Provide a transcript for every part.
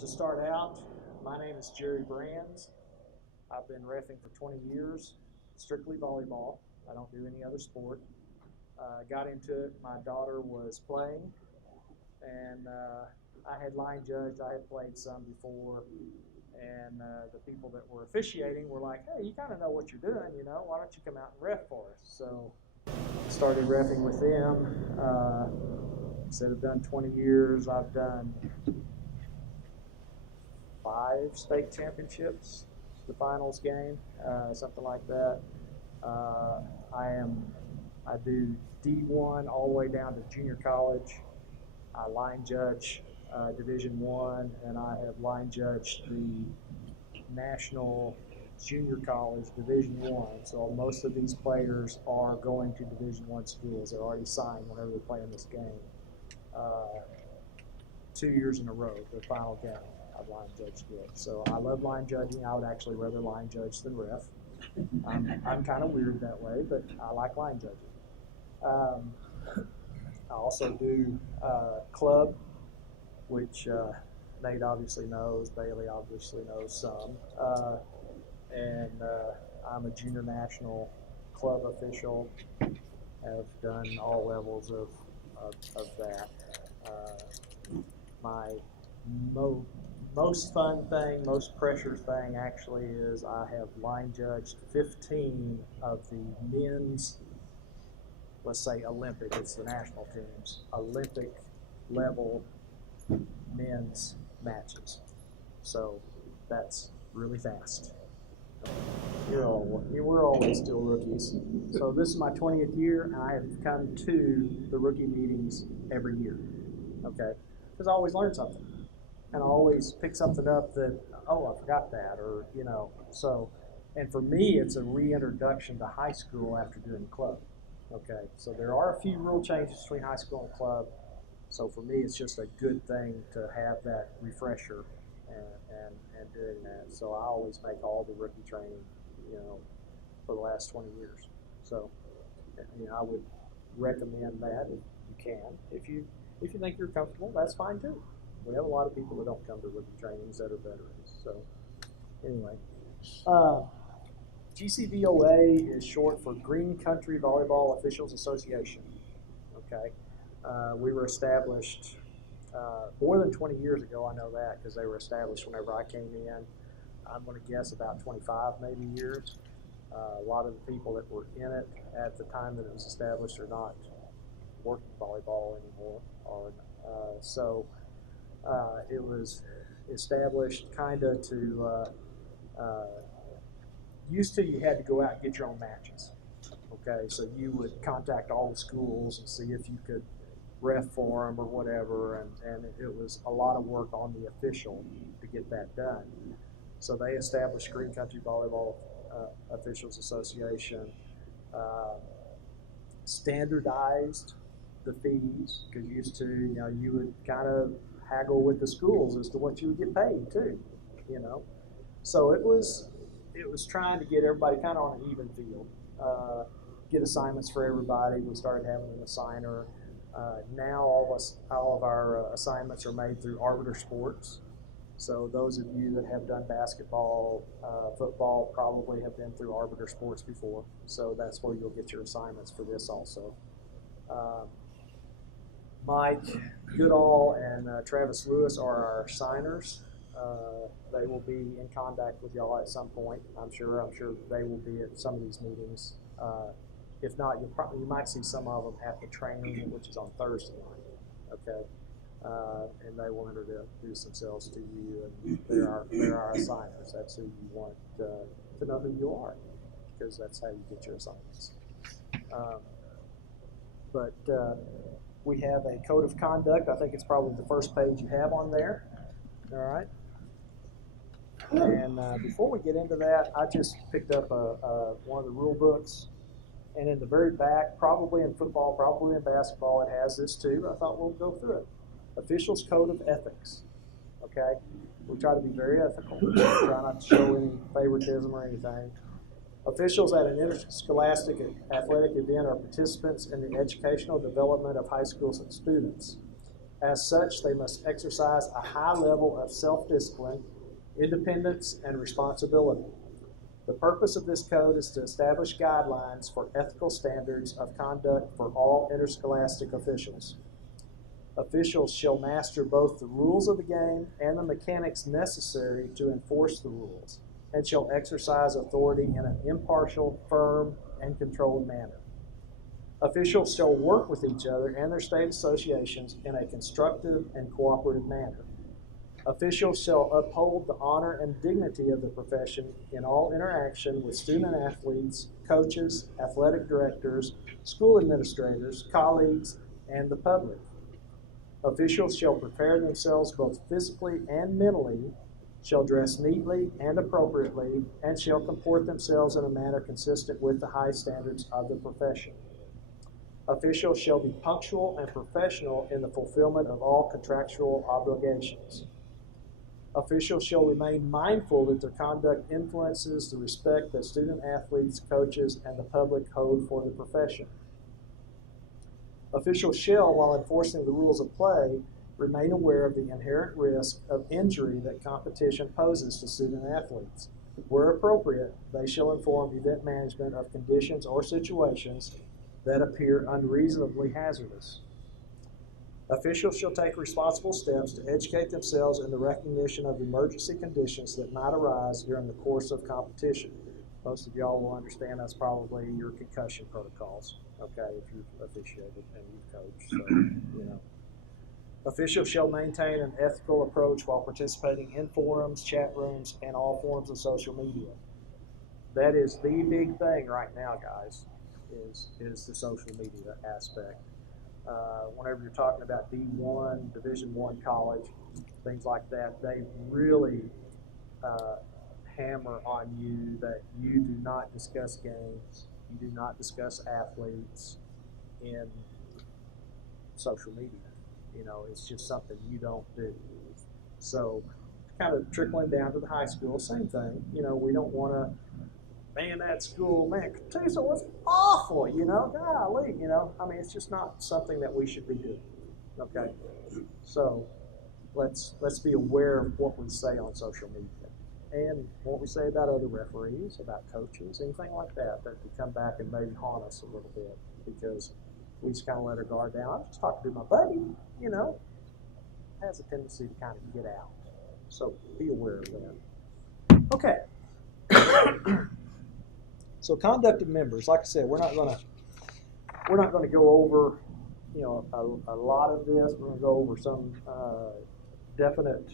To start out, my name is Jerry Brands. I've been reffing for 20 years, strictly volleyball. I don't do any other sport. Got into it, my daughter was playing, and I had line judged. I had played some before, and the people that were officiating were like, hey, you kind of know what you're doing, why don't you come out and ref for us? So started reffing with them. Instead of done 20 years, I've done 5 state championships, the finals game, something like that. I do D1 all the way down to junior college. I line judge Division I, and I have line judged the National Junior College Division I. So most of these players are going to Division I schools. They're already signed whenever they're playing this game. 2 years in a row, the final game, I've line judged it. So I love line judging. I would actually rather line judge than ref. I'm kind of weird that way, but I like line judging. I also do club, which Nate obviously knows, Bailey obviously knows some. And I'm a junior national club official. Have done all levels of that. My most fun thing, most pressure thing actually is I have line judged 15 of the men's, let's say Olympic, it's the national teams, Olympic level men's matches. So that's really fast. We're always still rookies. So this is my 20th year, and I have come to the rookie meetings every year, okay? Because I always learn something, and I always pick something up that, oh, I forgot that, or, so, and for me, it's a reintroduction to high school after doing club, okay? So there are a few rule changes between high school and club, so for me, it's just a good thing to have that refresher and doing that. So I always make all the rookie training, for the last 20 years. So, I would recommend that if you can. If you think you're comfortable, that's fine too. We have a lot of people that don't come to rookie trainings that are veterans. So, anyway, GCVOA is short for Green Country Volleyball Officials Association. Okay, we were established more than 20 years ago. I know that because they were established whenever I came in. I'm going to guess about 25 maybe years. A lot of the people that were in it at the time that it was established are not working volleyball anymore. So it was established kind of to, used to you had to go out and get your own matches. Okay, so you would contact all the schools and see if you could ref for them or whatever, and it was a lot of work on the official to get that done. So they established Green Country Volleyball Officials Association, standardized the fees, because used to, you would kind of haggle with the schools as to what you would get paid too, So it was trying to get everybody kind of on an even field, get assignments for everybody. We started having an assigner. Now all of our assignments are made through Arbiter Sports. So those of you that have done basketball, football probably have been through Arbiter Sports before. So that's where you'll get your assignments for this also. Mike Goodall and Travis Lewis are our signers. They will be in contact with y'all at some point. I'm sure they will be at some of these meetings. If not, you might see some of them at the training, which is on Thursday night. Okay. And they will introduce themselves to you, and they're our assigners. That's who you want to know who you are, because that's how you get your assignments. But we have a code of conduct. I think it's probably the first page you have on there. All right. And before we get into that, I just picked up one of the rule books. And in the very back, probably in football, probably in basketball, it has this too. I thought we'll go through it. Officials Code of Ethics. Okay? We try to be very ethical. We try not to show any favoritism or anything. Officials at an interscholastic athletic event are participants in the educational development of high school students. As such, they must exercise a high level of self-discipline, independence, and responsibility. The purpose of this code is to establish guidelines for ethical standards of conduct for all interscholastic officials. Officials shall master both the rules of the game and the mechanics necessary to enforce the rules, and shall exercise authority in an impartial, firm, and controlled manner. Officials shall work with each other and their state associations in a constructive and cooperative manner. Officials shall uphold the honor and dignity of the profession in all interaction with student athletes, coaches, athletic directors, school administrators, colleagues, and the public. Officials shall prepare themselves both physically and mentally, shall dress neatly and appropriately, and shall comport themselves in a manner consistent with the high standards of the profession. Officials shall be punctual and professional in the fulfillment of all contractual obligations. Officials shall remain mindful that their conduct influences the respect that student athletes, coaches, and the public hold for the profession. Officials shall, while enforcing the rules of play, remain aware of the inherent risk of injury that competition poses to student athletes. Where appropriate, they shall inform event management of conditions or situations that appear unreasonably hazardous. Officials shall take responsible steps to educate themselves in the recognition of emergency conditions that might arise during the course of competition. Most of y'all will understand that's probably your concussion protocols, okay, if you've officiated and you've coached, so, you know. Officials shall maintain an ethical approach while participating in forums, chat rooms, and all forms of social media. That is the big thing right now, guys, is the social media aspect. Whenever you're talking about D1, Division I college, things like that, they really hammer on you that you do not discuss games, you do not discuss athletes in social media. You know, it's just something you don't do. So, kind of trickling down to the high school, same thing. You know, we don't want to, man, that school, man, Catoosa was awful, you know, golly, you know. I mean, it's just not something that we should be doing, okay? So, let's be aware of what we say on social media and what we say about other referees, about coaches, anything like that could come back and maybe haunt us a little bit because we just kind of let our guard down. I'm just talking to my buddy, you know, has a tendency to kind of get out. So be aware of that. Okay. So conduct of members, like I said, we're not going to go over, you know, a lot of this. We're going to go over some definite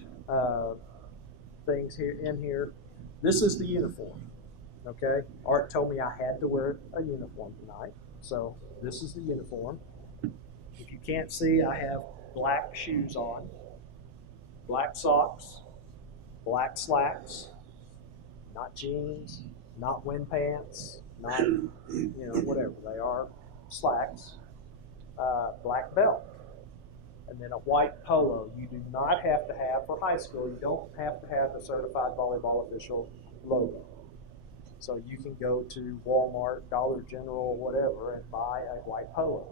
things here. This is the uniform. Okay. Art told me I had to wear a uniform tonight, so this is the uniform. If you can't see, I have black shoes on, black socks, black slacks, not jeans, not wind pants, not, you know, whatever they are, slacks, black belt, and then a white polo. You do not have to have, for high school, you don't have to have the certified volleyball official logo. So you can go to Walmart, Dollar General, whatever, and buy a white polo.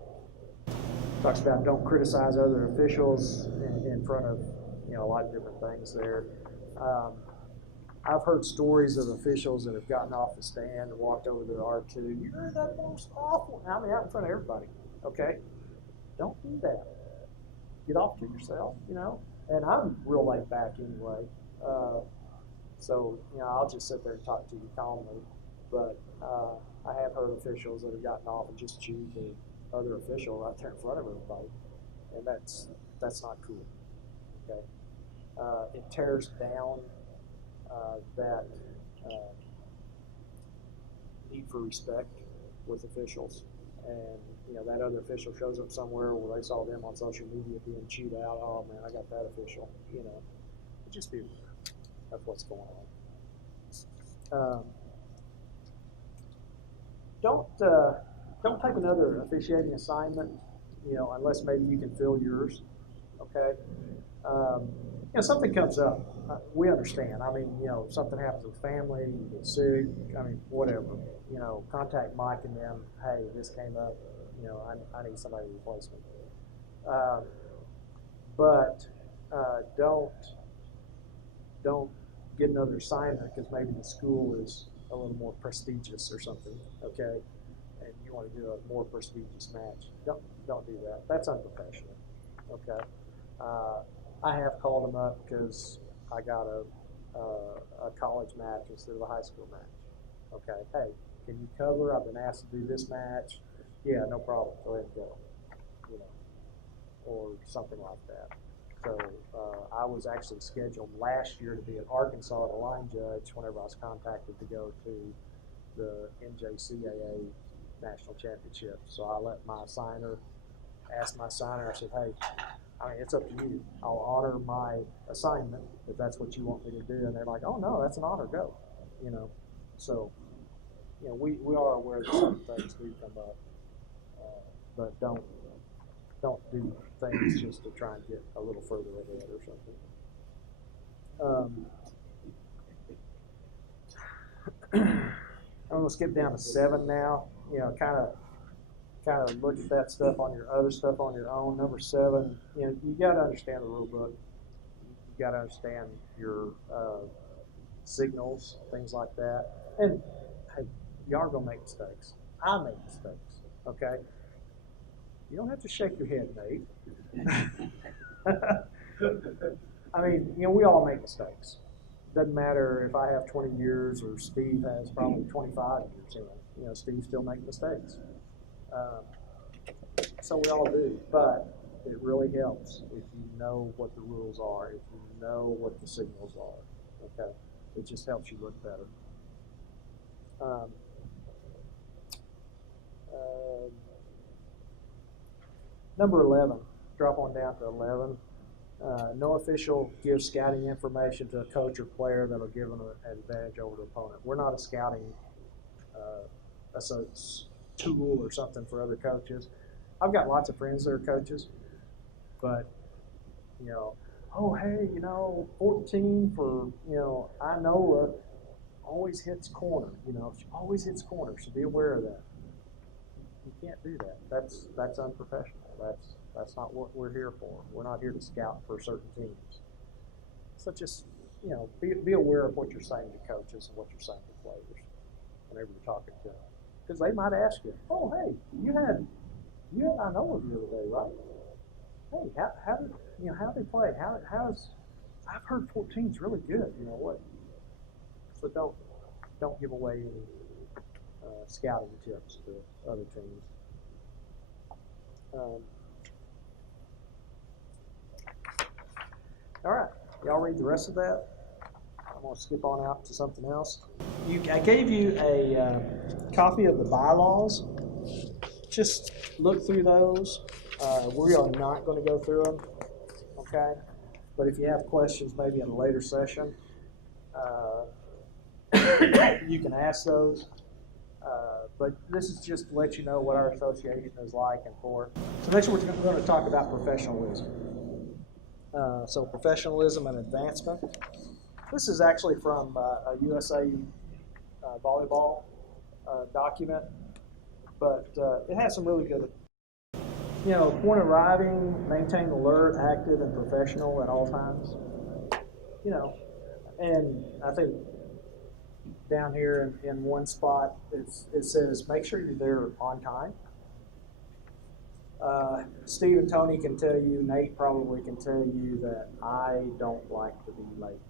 Talks about don't criticize other officials in front of, you know, a lot of different things there. I've heard stories of officials that have gotten off the stand and walked over to the R2. You're the most awful. I mean, out in front of everybody. Okay, don't do that. Get off to yourself, you know. And I'm real laid back anyway. So, you know, I'll just sit there and talk to you calmly. But I have heard officials that have gotten off and just chewed the other official right there in front of everybody. And that's not cool. Okay. It tears down that need for respect with officials. And, you know, that other official shows up somewhere where they saw them on social media being chewed out. Oh, man, I got that official. You know, just be aware of what's going on. Don't take another officiating assignment, you know, unless maybe you can fill yours. Okay. You know, something comes up. We understand. I mean, you know, something happens with family, you get sick. I mean, whatever. You know, contact Mike and them. Hey, this came up. You know, I need somebody to replace me. but don't get another assignment because maybe the school is a little more prestigious or something, okay? And you want to do a more prestigious match. Don't do that. That's unprofessional, okay? I have called them up because I got a college match instead of a high school match. Okay, hey, can you cover? I've been asked to do this match. Yeah, no problem. Go ahead and go. You know, or something like that. So I was actually scheduled last year to be in Arkansas as a line judge whenever I was contacted to go to the NJCAA National Championship. So I let my signer, asked my signer, I said, hey, I mean, it's up to you. I'll honor my assignment if that's what you want me to do. And they're like, oh, no, that's an honor. Go. You know, so, you know, we are aware that some things do come up, but don't do things just to try and get a little further ahead or something. I'm going to skip down to 7 now. You know, kind of look at that stuff on your other stuff on your own. Number 7, you know, you got to understand the rule book. You got to understand your signals, things like that. And hey, you are going to make mistakes. I make mistakes. Okay. You don't have to shake your head, Nate. I mean, you know, we all make mistakes. Doesn't matter if I have 20 years or Steve has probably 25 years in it. You know, Steve still makes mistakes. So we all do, but it really helps if you know what the rules are, if you know what the signals are. Okay, it just helps you look better. Number 11, drop on down to 11. No official gives scouting information to a coach or player that will give them an advantage over the opponent. We're not a scouting tool or something for other coaches. I've got lots of friends that are coaches, but, you know, oh, hey, you know, 14 for, you know, Inola always hits corner. You know, she always hits corner, so be aware of that. You can't do that. That's unprofessional. That's not what we're here for. We're not here to scout for certain teams. So just, you know, be aware of what you're saying to coaches and what you're saying to players whenever you're talking to them. Because they might ask you, oh, hey, you had Inola the other day, right? Hey, how did they play? How's I've heard 14's really good. You know what? So don't give away any scouting tips to other teams. All right, y'all read the rest of that. I'm going to skip on out to something else. I gave you a copy of the bylaws. Just look through those. We are not going to go through them, okay? But if you have questions, maybe in a later session, you can ask those. But this is just to let you know what our association is like and for. So next we're going to talk about professionalism. So professionalism and advancement. This is actually from a USA volleyball document, but it has some really good, you know, upon arriving, maintain alert, active, and professional at all times. You know, and I think down here in one spot, it says make sure you're there on time. Steve and Tony can tell you, Nate probably can tell you that I don't like to be late.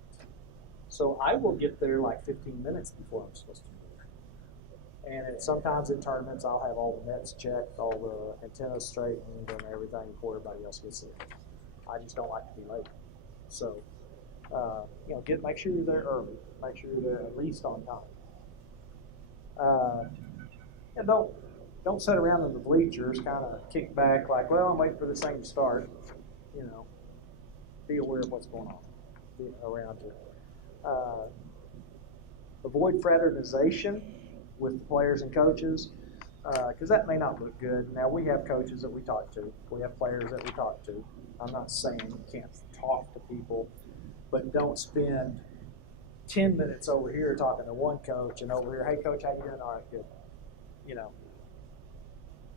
So I will get there like 15 minutes before I'm supposed to be there. And sometimes in tournaments, I'll have all the nets checked, all the antennas straightened, and everything before everybody else gets there. I just don't like to be late. So, you know, make sure you're there early. Make sure you're there at least on time. And don't sit around in the bleachers, kind of kick back like, well, I'm waiting for this thing to start. You know, be aware of what's going on around you. Avoid fraternization with players and coaches, because that may not look good. Now, we have coaches that we talk to. We have players that we talk to. I'm not saying you can't talk to people, but don't spend 10 minutes over here talking to one coach and over here, hey, coach, how you doing? All right, good. You know,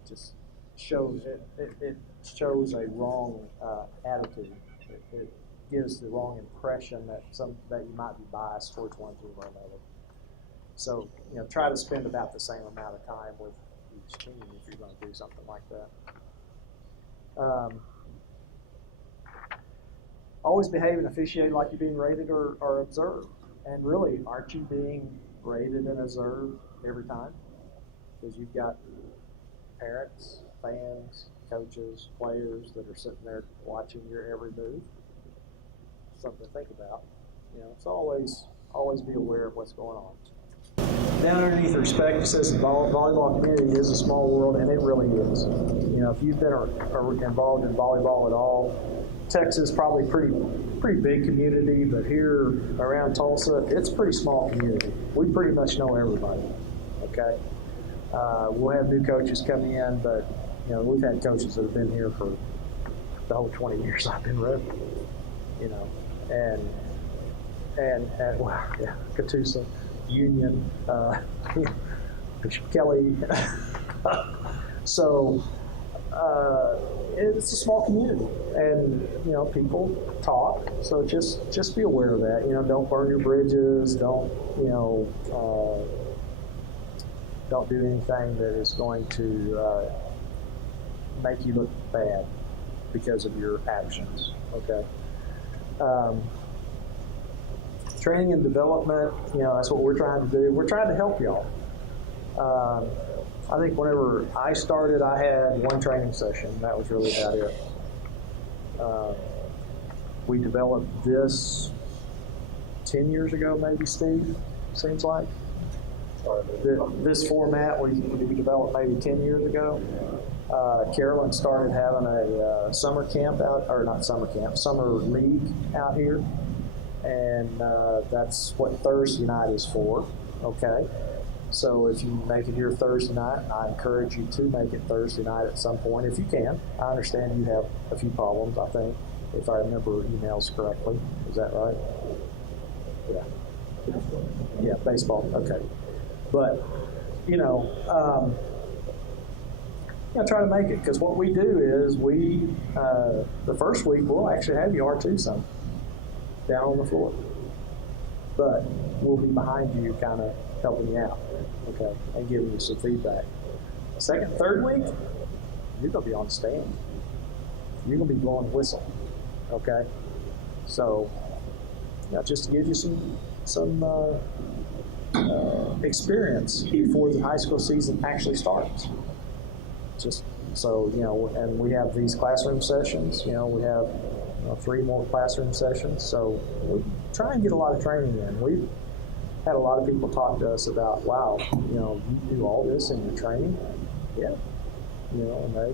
just it shows a wrong attitude. It gives the wrong impression that you might be biased towards one team or another. So, try to spend about the same amount of time with each team if you're going to do something like that. Always behave and officiate like you're being rated or observed. And really, aren't you being rated and observed every time? Because you've got parents, fans, coaches, players that are sitting there watching your every move. Something to think about. So always be aware of what's going on. Down underneath respect, it says the volleyball community is a small world, and it really is. If you've been involved in volleyball at all, Texas is probably pretty big community, but here around Tulsa, it's a pretty small community. We pretty much know everybody. Okay, we'll have new coaches coming in, but we've had coaches that have been here for the whole 20 years I've been repping. And wow, yeah, Catoosa, Union, Bishop Kelly. So it's a small community, and people talk. So just be aware of that. Don't burn your bridges. Don't do anything that is going to make you look bad because of your actions. Okay. Training and development, that's what we're trying to do. We're trying to help y'all. I think whenever I started, I had one training session. That was really about it. We developed this 10 years ago, maybe, Steve, seems like. This format we developed maybe 10 years ago. Carolyn started having a summer camp summer league out here. And that's what Thursday night is for, okay? So if you make it here Thursday night, I encourage you to make it Thursday night at some point if you can. I understand you have a few problems, I think, if I remember emails correctly. Is that right? Yeah. Yeah, baseball, okay. But, try to make it, because what we do is the first week, we'll actually have you R2 some down on the floor. But we'll be behind you, kind of helping you out, okay, and giving you some feedback. Second, third week, you're going to be on the stand. You're going to be blowing the whistle, okay? So, just to give you some experience before the high school season actually starts. Just so, and we have these classroom sessions, we have 3 more classroom sessions, so we try and get a lot of training in. We've had a lot of people talk to us about, wow, you do all this in your training? Yeah. And they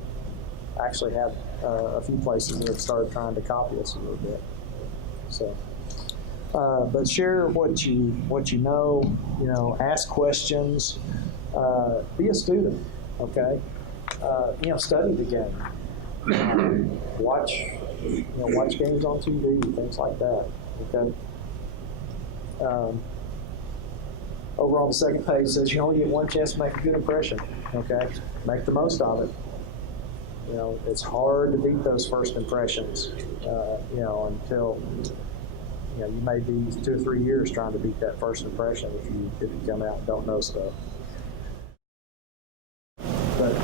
actually have a few places that have started trying to copy us a little bit. So, but share what you know, ask questions, be a student, okay? Study the game. Watch games on TV, things like that. Okay. Over on the second page it says you only get one chance to make a good impression. Okay, make the most of it. It's hard to beat those first impressions. Until you may be 2 or 3 years trying to beat that first impression if you come out and don't know stuff. But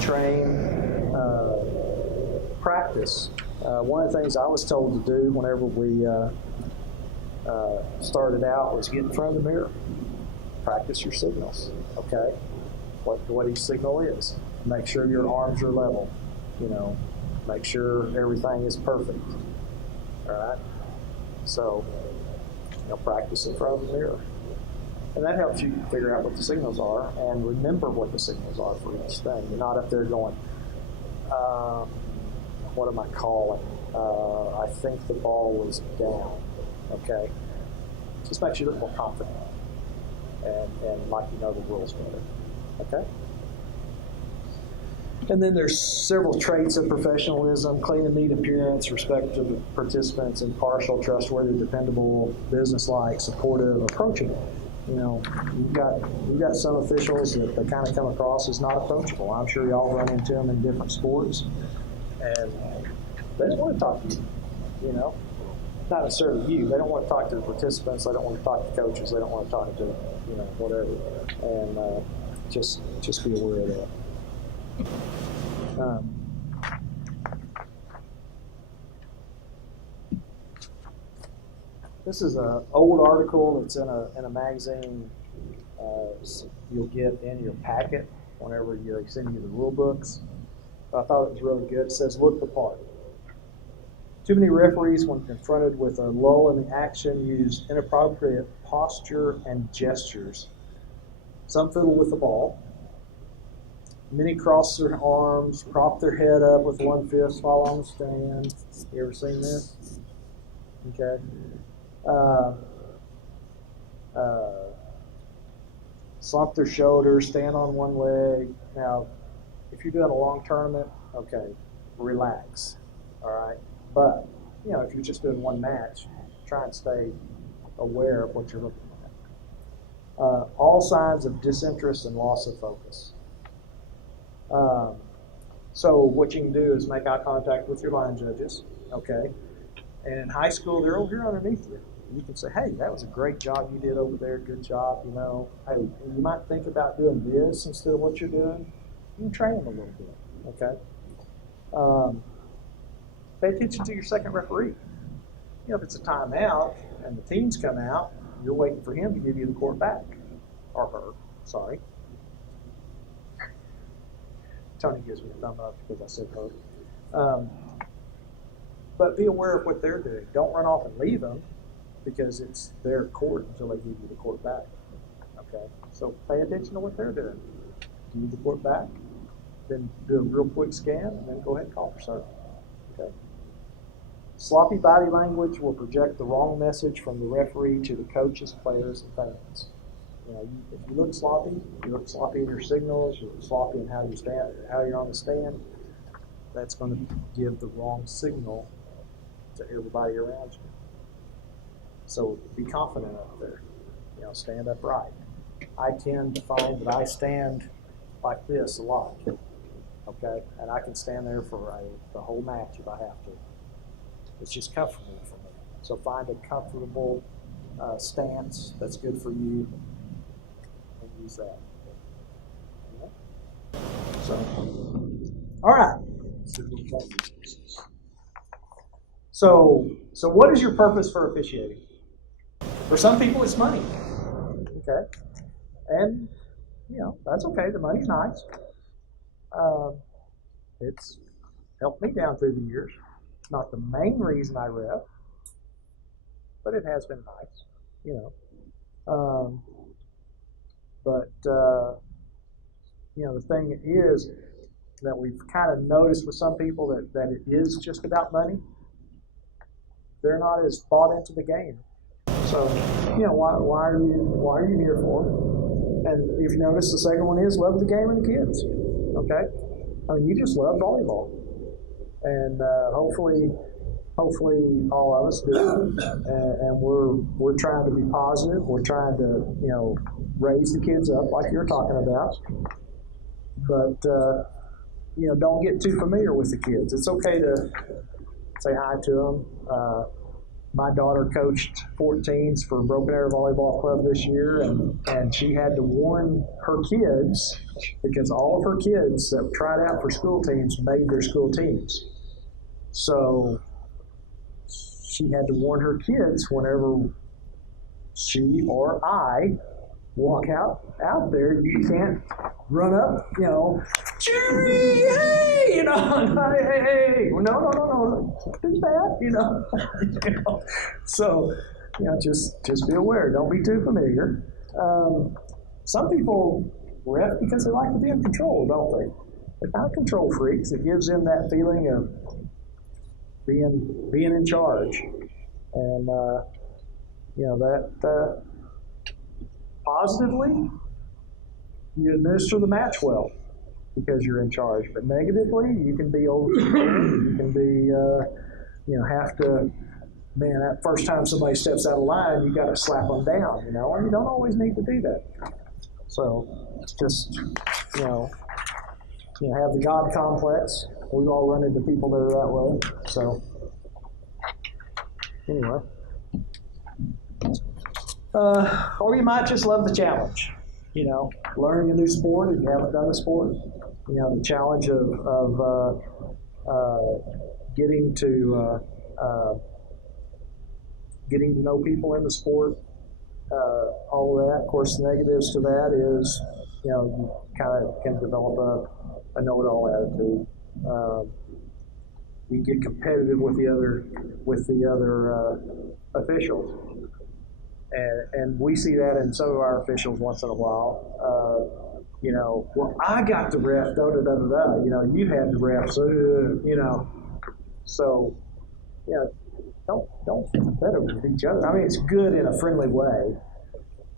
train, practice. One of the things I was told to do whenever we started out was get in front of the mirror. Practice your signals, okay? What each signal is. Make sure your arms are level, make sure everything is perfect, all right? So, practice in front of the mirror. And that helps you figure out what the signals are and remember what the signals are for each thing. You're not up there going, what am I calling? I think the ball was down, okay? Just makes you look more confident and like you know the rules better, okay? And then there's several traits of professionalism: clean and neat appearance, respect to the participants, impartial, trustworthy, dependable, businesslike, supportive, approachable. you've got some officials that they kind of come across as not approachable. I'm sure y'all run into them in different sports, and they just want to talk to you. Not necessarily you. They don't want to talk to the participants. They don't want to talk to coaches. They don't want to talk to whatever. And just be aware of that. This is an old article that's in a magazine. You'll get in your packet whenever they send you the rule books. I thought it was really good. It says, "Look the part." Too many referees, when confronted with a lull in the action, use inappropriate posture and gestures. Some fiddle with the ball. Many cross their arms, prop their head up with one fist while on the stand. You ever seen this? Okay. Slump their shoulders, stand on one leg. Now, if you're doing a long tournament, okay, relax, all right? But, if you're just doing one match, try and stay aware of what you're looking at. All signs of disinterest and loss of focus. So what you can do is make eye contact with your line judges, okay? And in high school, they're over here underneath you. You can say, "Hey, that was a great job you did over there. Good job, Hey, you might think about doing this instead of what you're doing. You can train them a little bit, okay? Pay attention to your second referee. If it's a timeout and the teams come out, you're waiting for him to give you the court back. Or her, sorry. Tony gives me a thumb up because I said her. But be aware of what they're doing. Don't run off and leave them because it's their court until they give you the court back. Okay? So pay attention to what they're doing. Give you the court back, then do a real quick scan, and then go ahead and call for serve. Okay? Sloppy body language will project the wrong message from the referee to the coaches, players, and fans. If you look sloppy in your signals, you look sloppy in how you're on the stand, that's going to give the wrong signal to everybody around you. So be confident up there. Stand upright. I tend to find that I stand like this a lot. Okay? And I can stand there for the whole match if I have to. It's just comfortable for me. So find a comfortable stance that's good for you and use that. Okay? So, all right. So what is your purpose for officiating? For some people, it's money. Okay? And, that's okay. The money's nice. It's helped me down through the years. It's not the main reason I ref, but it has been nice, the thing is that we've kind of noticed with some people that it is just about money. They're not as bought into the game. So, why are you here for? And if you notice, the second one is love the game and the kids. Okay? You just love volleyball. And hopefully all of us do. And we're trying to be positive. We're trying to, raise the kids up like you're talking about. But, don't get too familiar with the kids. It's okay to say hi to them. My daughter coached 14s for Broken Arrow Volleyball Club this year, and she had to warn her kids because all of her kids that tried out for school teams made their school teams. So she had to warn her kids whenever she or I walk out there, you can't run up, Jerry, hey, hey, no, do that, So, just be aware. Don't be too familiar. Some people ref because they like to be in control, don't they? They're kind of control freaks. It gives them that feeling of being in charge, and that positively you administer the match well because you're in charge, but negatively you can be over. You can be have to man, that first time somebody steps out of line, you got to slap them down, and you don't always need to do that. So just, have the God complex. We've all run into people that are that way. So anyway. Or you might just love the challenge, learning a new sport if you haven't done the sport. The challenge of getting to know people in the sport, all of that. Of course, the negatives to that is, you kind of can develop a know-it-all attitude. You get competitive with the other officials, and we see that in some of our officials once in a while. Well, I got the ref, da da da da da. You had the ref, so So, don't compete with each other. I mean, it's good in a friendly way,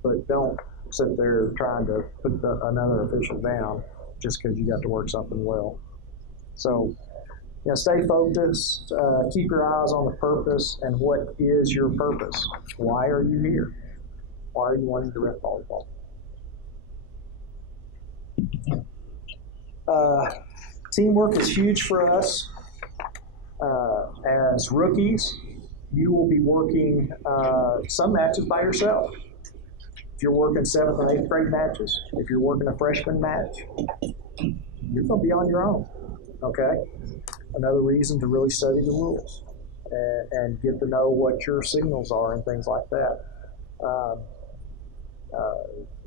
but don't sit there trying to put another official down just because you got to work something well. So, stay focused. Keep your eyes on the purpose and what is your purpose. Why are you here? Why are you wanting to ref volleyball? Teamwork is huge for us. As rookies, you will be working some matches by yourself. If you're working 7th and 8th grade matches, if you're working a freshman match, you're going to be on your own. Okay? Another reason to really study the rules and get to know what your signals are and things like that.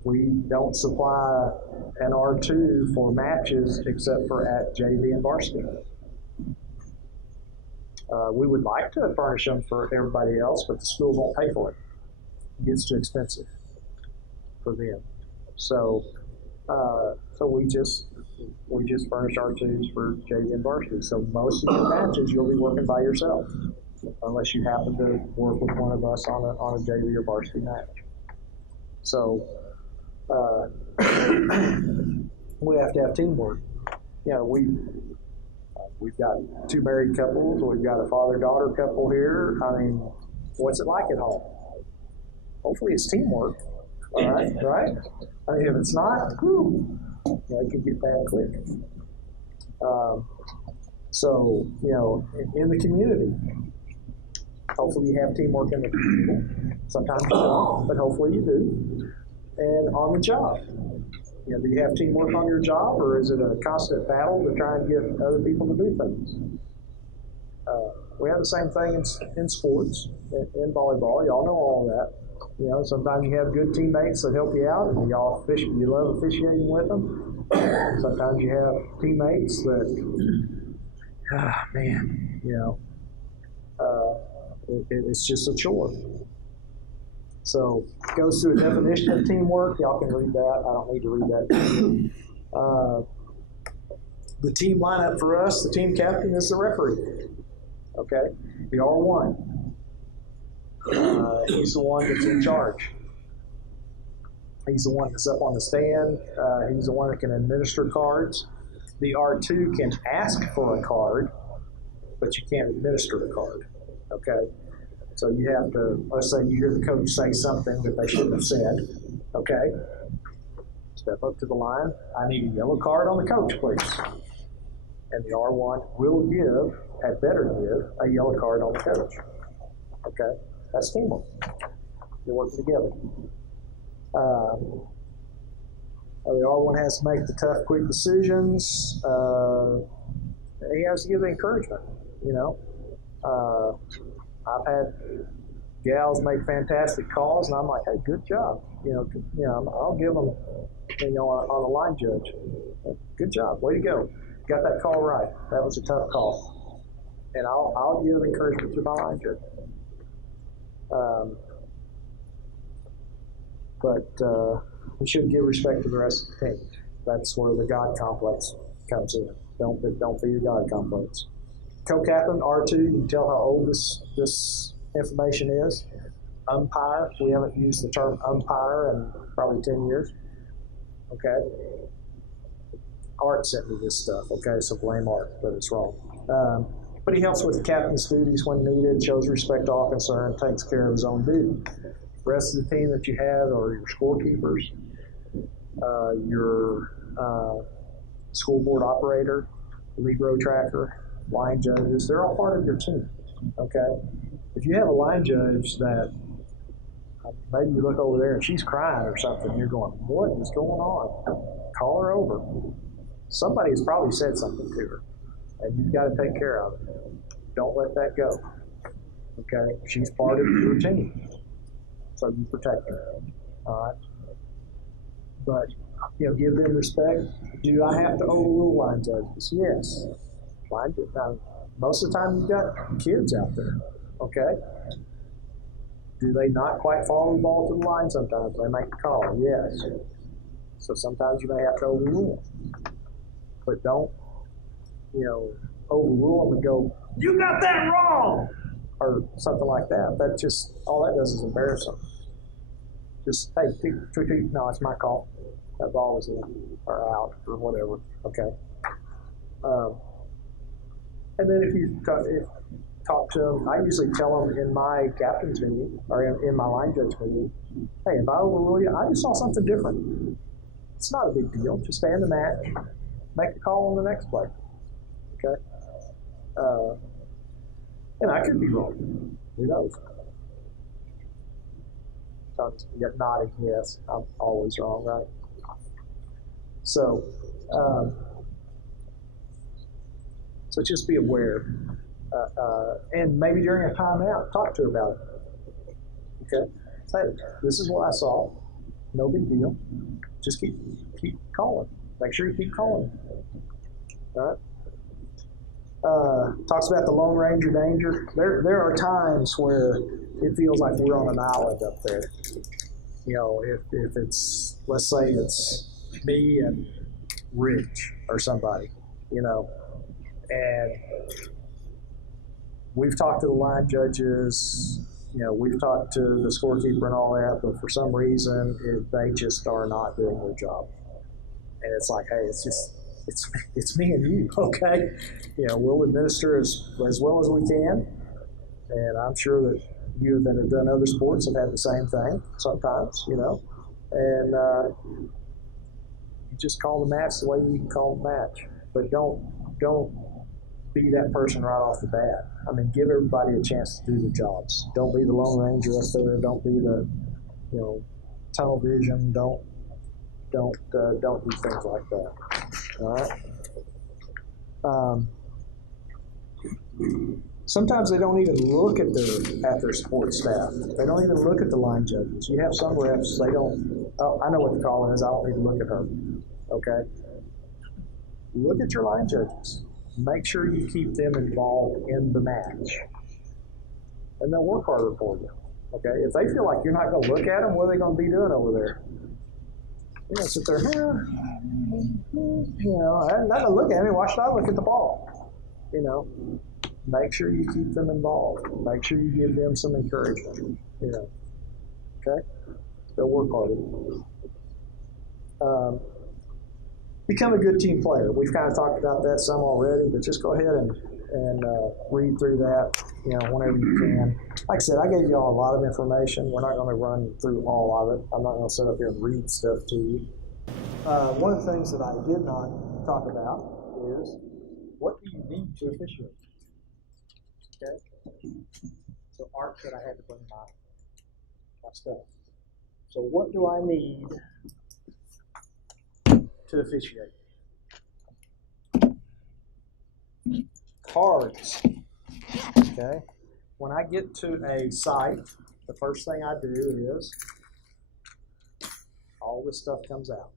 We don't supply an R2 for matches except for at JV and varsity. We would like to furnish them for everybody else, but the schools won't pay for it. It gets too expensive for them. So we just furnish R2s for JV and varsity. So most of your matches you'll be working by yourself, unless you happen to work with one of us on a JV or varsity match. So we have to have teamwork. We've got 2 married couples. We've got a father-daughter couple here. I mean, what's it like at home? Hopefully it's teamwork. All right, right? I mean, if it's not, it can get bad quick. So, in the community, hopefully you have teamwork in the community. Sometimes you don't, but hopefully you do. And on the job. Do you have teamwork on your job, or is it a constant battle to try and get other people to do things? We have the same thing in sports, in volleyball. Y'all know all of that. Sometimes you have good teammates that help you out, and you love officiating with them. Sometimes you have teammates that, it's just a chore. So it goes through a definition of teamwork. Y'all can read that. I don't need to read that. The team lineup for us, the team captain is the referee. Okay? The R1. He's the one that's in charge. He's the one that's up on the stand. He's the one that can administer cards. The R2 can ask for a card, but you can't administer a card. Okay? So you have to, let's say you hear the coach say something that they shouldn't have said. Okay? Step up to the line. I need a yellow card on the coach, please. And the R1 will had better give, a yellow card on the coach. Okay? That's teamwork. You're working together. The R1 has to make the tough, quick decisions. He has to give the encouragement, I've had gals make fantastic calls, and I'm like, hey, good job. I'll give them, on the line judge. Good job. Way to go. Got that call right. That was a tough call. And I'll give encouragement to my line judge. But we should give respect to the rest of the team. That's where the God complex comes in. Don't be the God complex. Co-captain, R2, you can tell how old this information is. Umpire, we haven't used the term umpire in probably 10 years. Okay? Art sent me this stuff, okay, so blame Art, but it's wrong. but he helps with the captain's duties when needed, shows respect to all concerned, takes care of his own duty. The rest of the team that you have are your scorekeepers, your school board operator, league row tracker, line judges. They're all part of your team, okay? If you have a line judge that maybe you look over there and she's crying or something, you're going, what is going on? Call her over. Somebody has probably said something to her, and you've got to take care of it. Don't let that go, okay? She's part of your team, so you protect her, all right? But, give them respect. Do I have to overrule line judges? Yes. Most of the time you've got kids out there, okay? Do they not quite follow the ball to the line sometimes? They make the call, yes. So sometimes you may have to overrule them. But don't, overrule them and go, you got that wrong! Or something like that. That just, all that does is embarrass them. Just, hey, no, it's my call. That ball was in or out or whatever, okay? And then if you talk to them, I usually tell them in my captain's meeting or in my line judge meeting, hey, if I overrule you, I just saw something different. It's not a big deal. Just stay in the match, make the call on the next play. Okay? And I could be wrong. Who knows? You're nodding yes. I'm always wrong, right? So just be aware. And maybe during a timeout, talk to her about it. Okay? Say, this is what I saw. No big deal. Just keep calling. Make sure you keep calling. All right? Talks about the Lone Ranger danger. There are times where it feels like we're on an island up there. If it's, let's say it's me and Rich or somebody, and we've talked to the line judges, we've talked to the scorekeeper and all that, but for some reason, they just are not doing their job. And it's like, hey, it's me and you, okay? We'll administer as well as we can. And I'm sure that you that have done other sports have had the same thing sometimes, And you just call the match the way you call the match. But don't be that person right off the bat. Give everybody a chance to do their jobs. Don't be the Lone Ranger up there. Don't be the, tunnel vision. Don't do things like that. All right. Sometimes they don't even look at their support staff. They don't even look at the line judges. You have some refs, they don't. Oh, I know what the call is. I don't need to look at her. Okay. Look at your line judges. Make sure you keep them involved in the match, and they'll work harder for you. Okay. If they feel like you're not going to look at them, what are they going to be doing over there? Sit there. I'm not going to look at me. Why should I look at the ball? Make sure you keep them involved. Make sure you give them some encouragement. Okay. They'll work harder. Become a good team player. We've kind of talked about that some already, but just go ahead and read through that, whenever you can. Like I said, I gave you all a lot of information. We're not going to run through all of it. I'm not going to sit up here and read stuff to you. One of the things that I did not talk about is, what do you need to officiate? Okay? So Art said I had to bring my stuff. So what do I need to officiate? Cards. Okay. When I get to a site, the first thing I do is all this stuff comes out.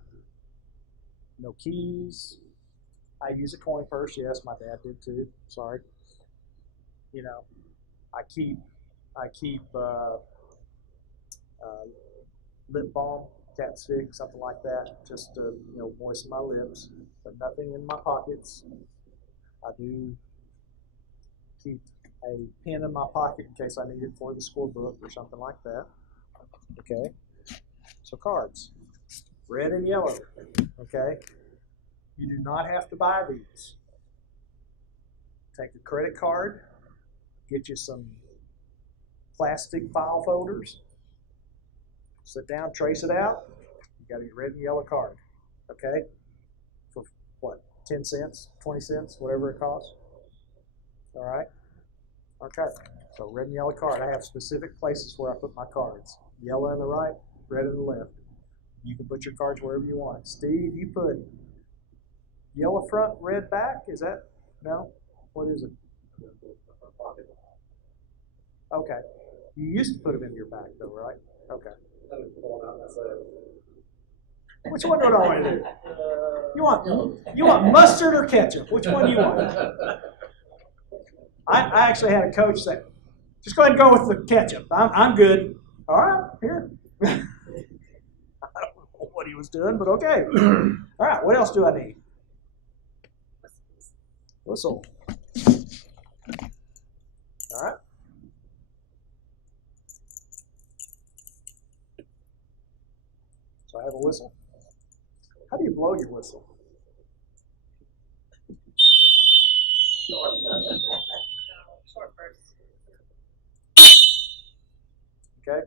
No keys. I use a coin purse. Yes, my dad did too. Sorry. I keep lip balm, cat stick, something like that, just to moisten my lips, but nothing in my pockets. I do keep a pen in my pocket in case I need it for the scorebook or something like that. Okay, so cards, red and yellow. Okay, you do not have to buy these. take a credit card, get you some plastic file folders, sit down, trace it out. You got your red and yellow card, okay? For what, 10 cents, 20 cents, whatever it costs. All right? Okay, so red and yellow card. I have specific places where I put my cards. Yellow on the right, red on the left. You can put your cards wherever you want. Steve, you put yellow front, red back. Is that, no? What is it? Okay. You used to put them in your back though, right? Okay. Which one do I want to do? You want mustard or ketchup? Which one do you want? I actually had a coach say, just go ahead and go with the ketchup. I'm good. All right, here. I don't know what he was doing, but okay. All right, what else do I need? Whistle. All right. So I have a whistle. How do you blow your whistle? Short burst. Okay.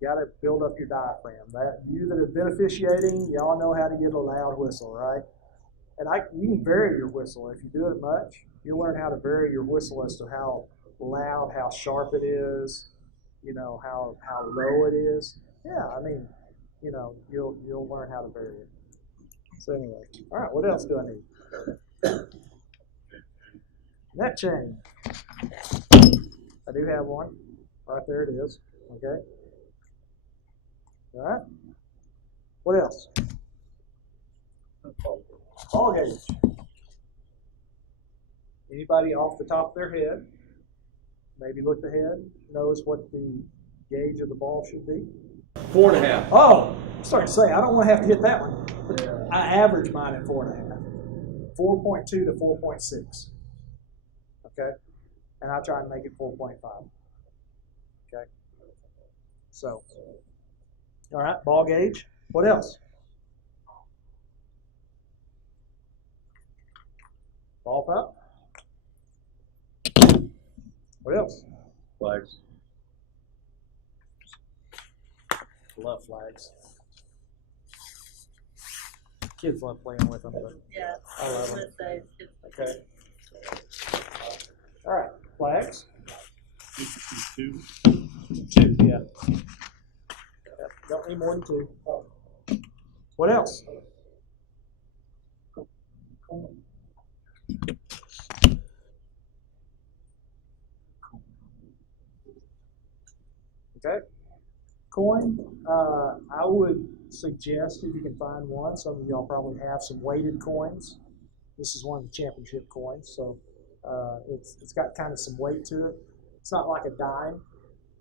You got to build up your diaphragm. That you that are been officiating, y'all know how to get a loud whistle, right? And you can vary your whistle. If you do it much, you'll learn how to vary your whistle as to how loud, how sharp it is, how low it is. Yeah, I mean, you'll learn how to vary it. So anyway, all right, what else do I need? Neck chain. I do have one. Right there it is. Okay. All right. What else? Ball gauge. Anybody off the top of their head, maybe looked ahead, knows what the gauge of the ball should be? 4.5. Oh, I'm starting to say, I don't want to have to hit that one. I average mine at 4.5. 4.2 to 4.6. Okay? And I try and make it 4.5. Okay? So, all right, ball gauge. What else? Ball pop. What else? Flags. Love flags. Kids love playing with them, but Yeah. I love them. Okay. All right, flags. 2. 2, yeah. Don't need more than 2. What else? Okay. Coin. I would suggest if you can find one. Some of y'all probably have some weighted coins. This is one of the championship coins, so it's got kind of some weight to it. It's not like a dime.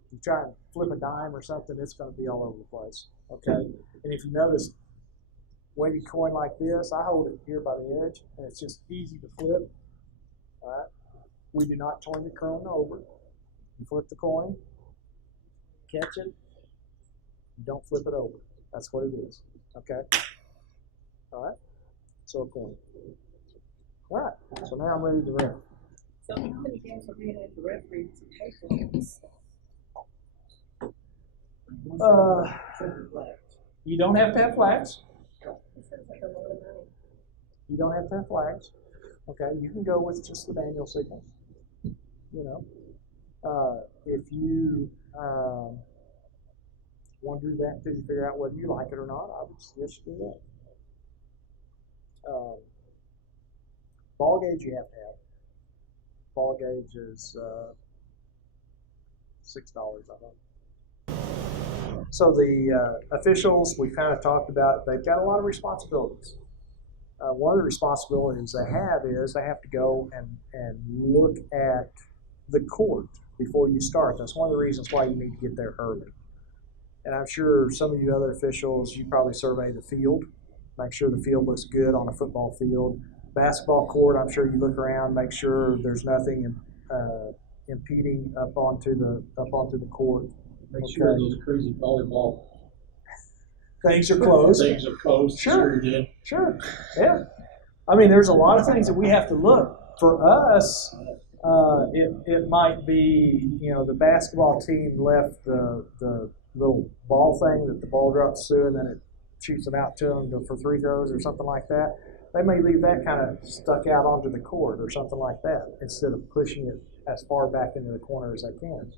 If you try and flip a dime or something, it's going to be all over the place. Okay. And if you notice, weighted coin like this, I hold it here by the edge, and it's just easy to flip. All right. We do not turn the coin over. You flip the coin, catch it. You don't flip it over. That's what it is. Okay? All right? So a coin. All right. So now I'm ready to ref. So how many games are being at the referee to pay for this? You don't have to have flags. It sounds like a lot of money. You don't have to have flags. Okay? You can go with just the manual signal. If you want to do that until you figure out whether you like it or not, I would suggest you do that. Ball gauge you have to have. Ball gauge is $6, I think. So the officials, we kind of talked about, they've got a lot of responsibilities. One of the responsibilities they have is they have to go and look at the court before you start. That's one of the reasons why you need to get there early. And I'm sure some of you other officials, you probably survey the field, make sure the field looks good on a football field. Basketball court, I'm sure you look around, make sure there's nothing impeding up onto the court. Make sure those crazy volleyball Things are closed. things are closed. Sure. You did. Sure. Yeah. I mean, there's a lot of things that we have to look. For us, it might be, the basketball team left the little ball thing that the ball drops to, and then it shoots it out to them for free throws or something like that. They may leave that kind of stuck out onto the court or something like that instead of pushing it as far back into the corner as they can.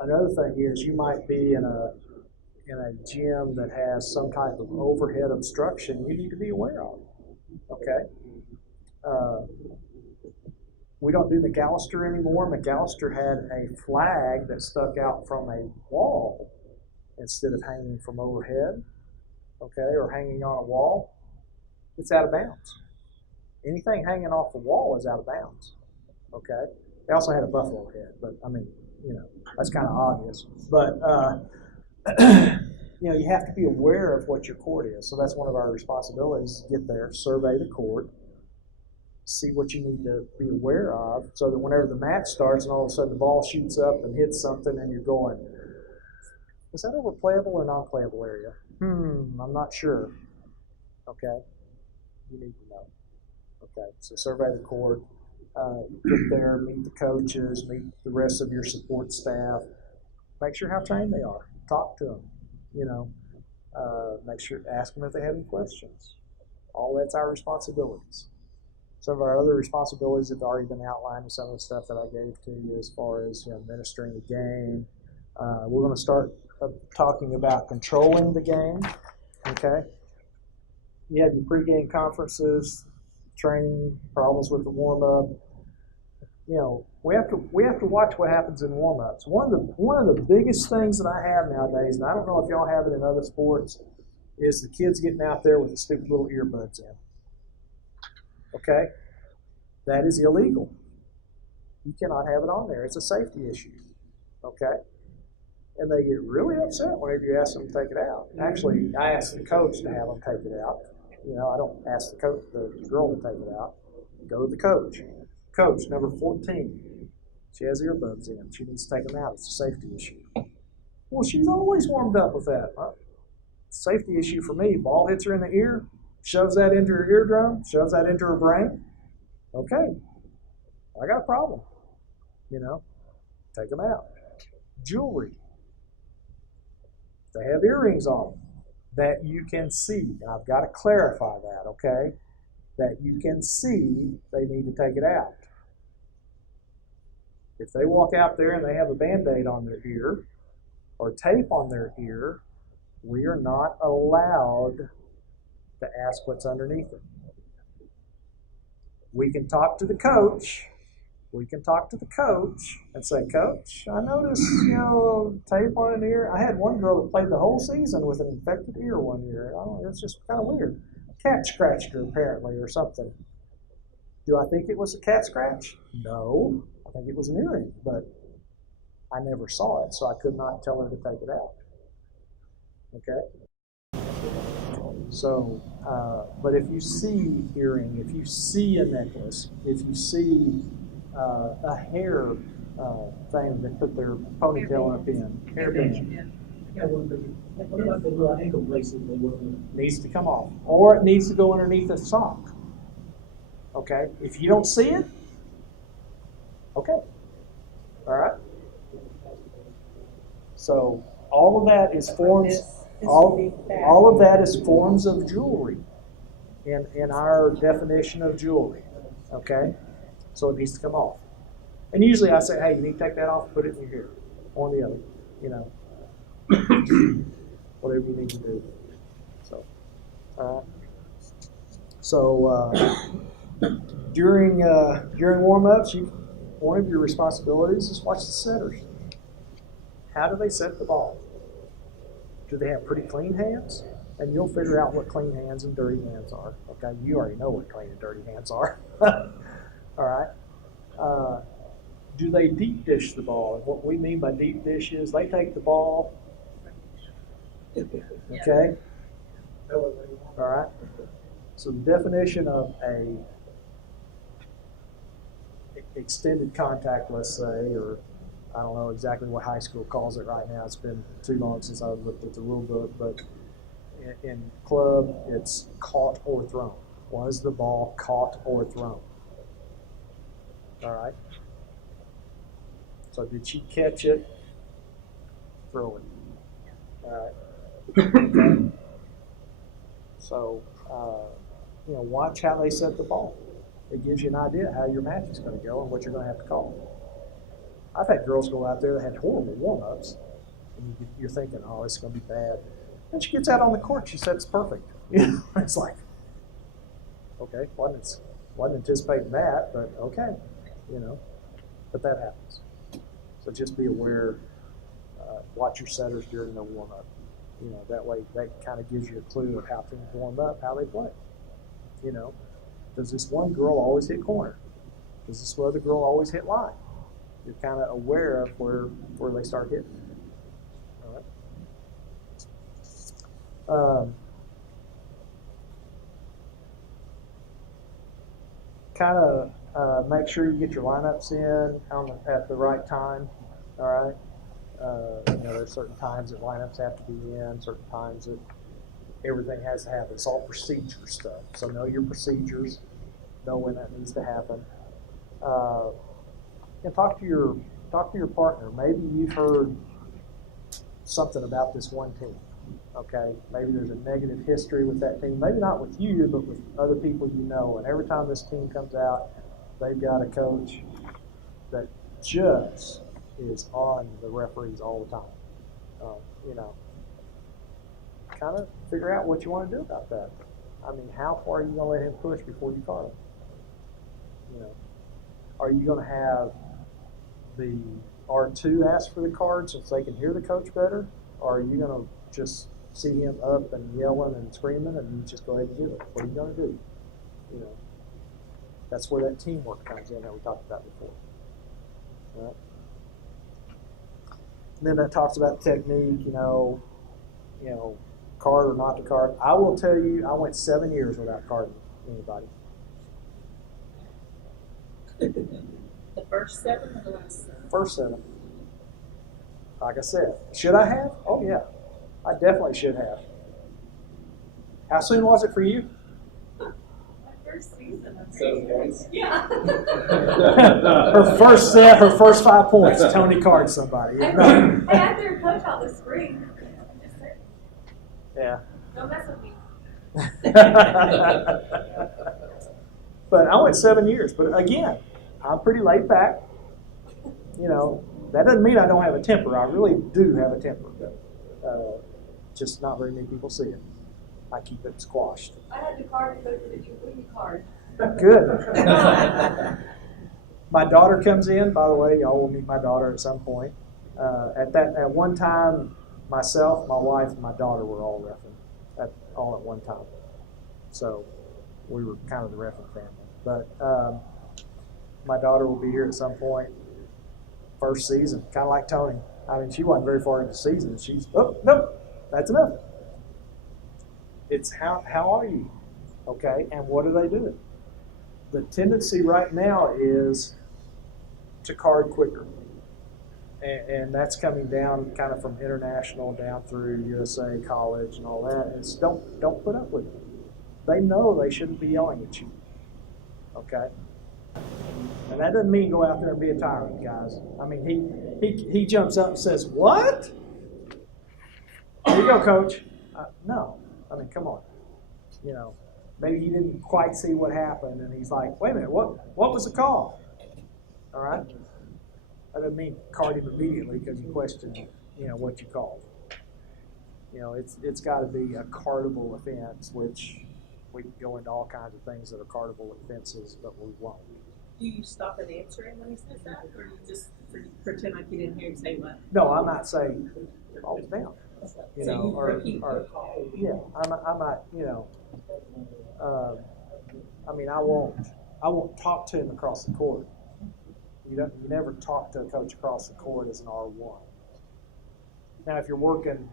Another thing is you might be in a gym that has some type of overhead obstruction you need to be aware of. Okay. We don't do McAllister anymore. McAllister had a flag that stuck out from a wall instead of hanging from overhead, okay, or hanging on a wall. It's out of bounds. Anything hanging off the wall is out of bounds, okay? They also had a buffalo head, but I mean, that's kind of obvious. But, you have to be aware of what your court is. So that's one of our responsibilities, get there, survey the court, see what you need to be aware of so that whenever the match starts and all of a sudden the ball shoots up and hits something and you're going, is that over playable or non-playable area? I'm not sure. Okay. You need to know. Okay. So survey the court, get there, meet the coaches, meet the rest of your support staff, make sure how trained they are, talk to them, make sure, ask them if they have any questions. All that's our responsibilities. Some of our other responsibilities have already been outlined in some of the stuff that I gave to you as far as administering the game. We're going to start talking about controlling the game. Okay. You have your pregame conferences, training, problems with the warm-up. We have to watch what happens in warm-ups. One of the biggest things that I have nowadays, and I don't know if y'all have it in other sports, is the kids getting out there with the stupid little earbuds in. Okay? That is illegal. You cannot have it on there. It's a safety issue. Okay? And they get really upset whenever you ask them to take it out. Actually, I ask the coach to have them take it out. I don't ask the coach, the girl to take it out. Go to the coach. Coach, number 14. She has earbuds in. She needs to take them out. It's a safety issue. Well, she's always warmed up with that. Safety issue for me. Ball hits her in the ear, shoves that into her eardrum, shoves that into her brain. Okay, I got a problem. Take them out. Jewelry. They have earrings on that you can see. And I've got to clarify that, okay? That you can see, they need to take it out. If they walk out there and they have a Band-Aid on their ear or tape on their ear, we are not allowed to ask what's underneath it. We can talk to the coach. We can talk to the coach and say, Coach, I noticed, tape on an ear. I had one girl that played the whole season with an infected ear one year. It's just kind of weird. Cat scratched her apparently or something. Do I think it was a cat scratch? No. I think it was an earring, but I never saw it, so I could not tell her to take it out. Okay? So, but if you see earring, if you see a necklace, if you see a hair thing that put their ponytail up in, hairband. What about the little ankle bracelet they wear? Needs to come off. Or it needs to go underneath a sock. Okay? If you don't see it, okay. All right? So all of that is forms. All of that is forms of jewelry in our definition of jewelry. Okay? So it needs to come off. And usually I say, hey, you need to take that off, put it in your hair. One or the other. Whatever you need to do. So, during warm-ups, one of your responsibilities is watch the setters. How do they set the ball? Do they have pretty clean hands? And you'll figure out what clean hands and dirty hands are. Okay, you already know what clean and dirty hands are. All right. Do they deep dish the ball? And what we mean by deep dish is they take the ball. Okay. All right. So the definition of a extended contact, let's say, or I don't know exactly what high school calls it right now. It's been too long since I looked at the rule book, but in club, it's caught or thrown. Was the ball caught or thrown? All right. So did she catch it? Throw it. All right. Okay. So, watch how they set the ball. It gives you an idea how your match is going to go and what you're going to have to call. I've had girls go out there that had horrible warm-ups, and you're thinking, oh, it's going to be bad. And she gets out on the court, she said it's perfect. It's like, okay, wasn't anticipating that, but okay, but that happens. So just be aware, watch your setters during the warm-up. That way that kind of gives you a clue of how things warm up, how they play. Does this one girl always hit corner? Does this other girl always hit line? You're kind of aware of where they start hitting. All right. Kind of make sure you get your lineups in at the right time. All right. There's certain times that lineups have to be in, certain times that everything has to happen. It's all procedure stuff. So know your procedures, know when that needs to happen. And talk to your partner. Maybe you've heard something about this one team. Okay, maybe there's a negative history with that team. Maybe not with you, but with other people you know. And every time this team comes out, they've got a coach that just is on the referees all the time. Kind of figure out what you want to do about that. I mean, how far are you going to let him push before you card him? Are you going to have the R2 ask for the card since they can hear the coach better? Or are you going to just see him up and yelling and screaming and you just go ahead and do it? What are you going to do? That's where that teamwork comes in that we talked about before. All right? And then that talks about technique, card or not to card. I will tell you, I went 7 years without carding anybody. The first 7 or the last 7? First 7. Like I said, should I have? Oh yeah, I definitely should have. How soon was it for you? My first season. 7 points. Yeah. Her first set, her first 5 points. Tony carded somebody. Hey, I threw a coach out the screen. Yeah. Don't mess with me. But I went 7 years. But again, I'm pretty laid back. That doesn't mean I don't have a temper. I really do have a temper. Just not very many people see it. I keep it squashed. I had the card to go to the Jubilee card. Good. My daughter comes in. By the way, y'all will meet my daughter at some point. At one time, myself, my wife, and my daughter were all reffing all at one time. So we were kind of the reffing family. But my daughter will be here at some point. First season, kind of like Tony. I mean, she wasn't very far into the season. She's, nope, that's enough. It's how are you? Okay, and what are they doing? The tendency right now is to card quicker. And that's coming down kind of from international down through USA, college, and all that. It's don't put up with it. They know they shouldn't be yelling at you. Okay? And that doesn't mean go out there and be a tyrant, guys. I mean, he jumps up and says, "What? Here you go, coach." No. I mean, come on. Maybe he didn't quite see what happened, and he's like, "Wait a minute, what was the call?" All right? That doesn't mean card him immediately because you question, what you called. It's got to be a cardable offense, which we can go into all kinds of things that are cardable offenses, but we won't. Do you stop and answer him when he says that, or do you just pretend like you didn't hear him say what? No, I might say, "Ball's down." So you repeat the call. Yeah, I might, I mean, I won't talk to him across the court. You never talk to a coach across the court as an R1. Now, if you're working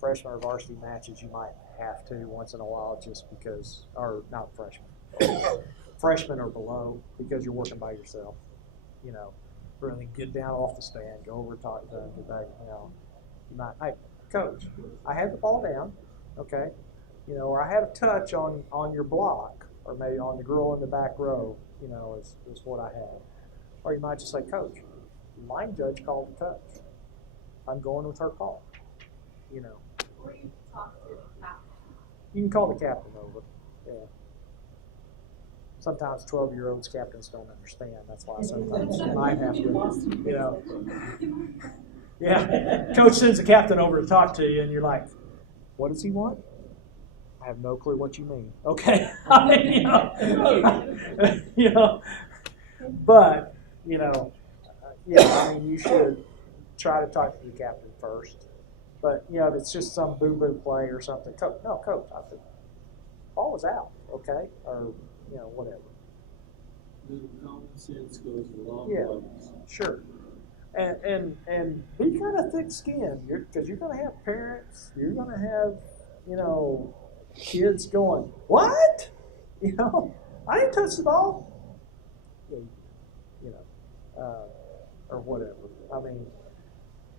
freshman or varsity matches, you might have to once in a while just because, or not freshman, freshman or below, because you're working by yourself. Really get down off the stand, go over, talk to them, get back, you might, "Hey, coach, I had the ball down, okay, or I had a touch on your block, or maybe on the girl in the back row, is what I had. Or you might just say, Coach, line judge called the touch. I'm going with her call. You know. Or you talk to the captain. You can call the captain over. Yeah. Sometimes 12-year-olds captains don't understand. That's why sometimes you might have to, you know. Yeah. Coach sends a captain over to talk to you, and you're like, what does he want? I have no clue what you mean. Okay. You know. But, you know, yeah, I mean, you should try to talk to the captain first. But, you know, if it's just some boo-boo play or something, Coach, I said, ball was out, okay? Or, you know, whatever. Little common sense goes a long Yeah, way. sure. And be kind of thick-skinned, because you're going to have parents, you're going to have, you know, kids going, what? You know, I didn't touch the ball. You know, or whatever. I mean,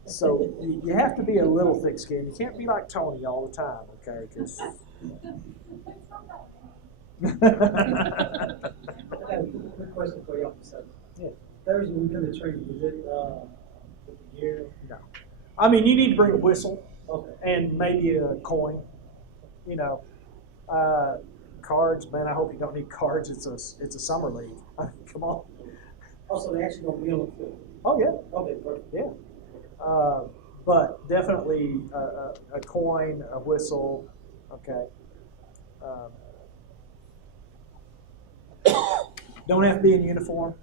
so you have to be a little thick-skinned. You can't be like Tony all the time, okay? 'Cause I got a quick question for y'all. So, yeah. Thursday when we come to training, is it with the gear? No. I mean, you need to bring a whistle Okay. and maybe a coin. You know, cards. Man, I hope you don't need cards. It's a summer league. I mean, come on. Also, they actually gonna be on the field. Oh yeah. Okay, perfect. Yeah. But definitely a coin, a whistle. Okay. Don't have to be in uniform.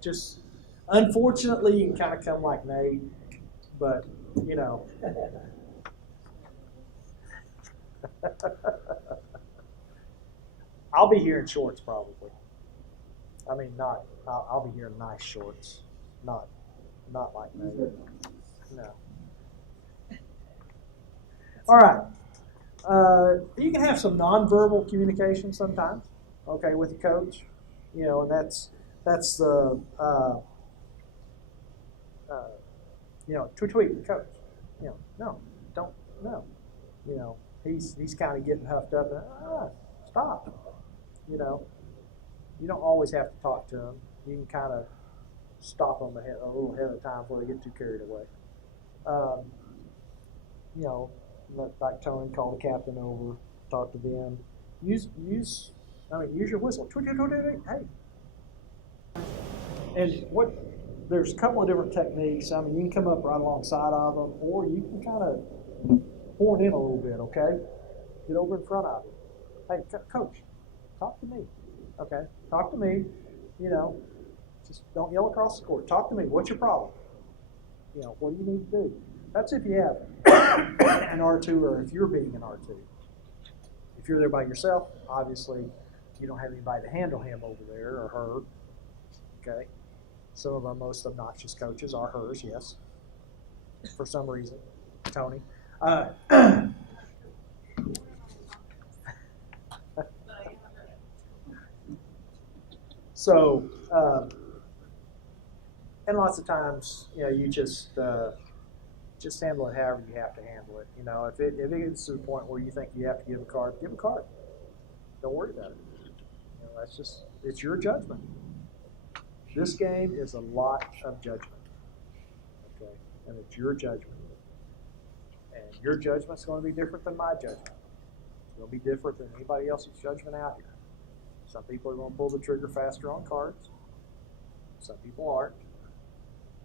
Just, unfortunately, you can kind of come like Nate, but, you know. I'll be here in shorts probably. I mean, I'll be here in nice shorts. Not like Nate. No. All right. You can have some nonverbal communication sometimes, okay, with your coach. You know, and that's the you know, tweet coach. You know, no. You know, he's kind of getting huffed up. And, stop. You know, you don't always have to talk to him. You can kind of stop them a little ahead of time before they get too carried away. You know, like Tony, call the captain over, talk to them. Use your whistle. Hey. And there's a couple of different techniques. I mean, you can come up right alongside of them, or you can kind of horn in a little bit, okay? Get over in front of them. Hey, coach, talk to me. Okay, talk to me. You know, just don't yell across the court. Talk to me. What's your problem? You know, what do you need to do? That's if you have an R2 or if you're being an R2. If you're there by yourself, obviously you don't have anybody to handle him over there or her. Okay? Some of our most obnoxious coaches are hers, yes. For some reason. Tony. So, and lots of times, you know, you just handle it however you have to handle it. You know, if it gets to the point where you think you have to give a card, give a card. Don't worry about it. You know, it's your judgment. This game is a lot of judgment. Okay, and it's your judgment. And your judgment's going to be different than my judgment. It's going to be different than anybody else's judgment out here. Some people are going to pull the trigger faster on cards. Some people aren't.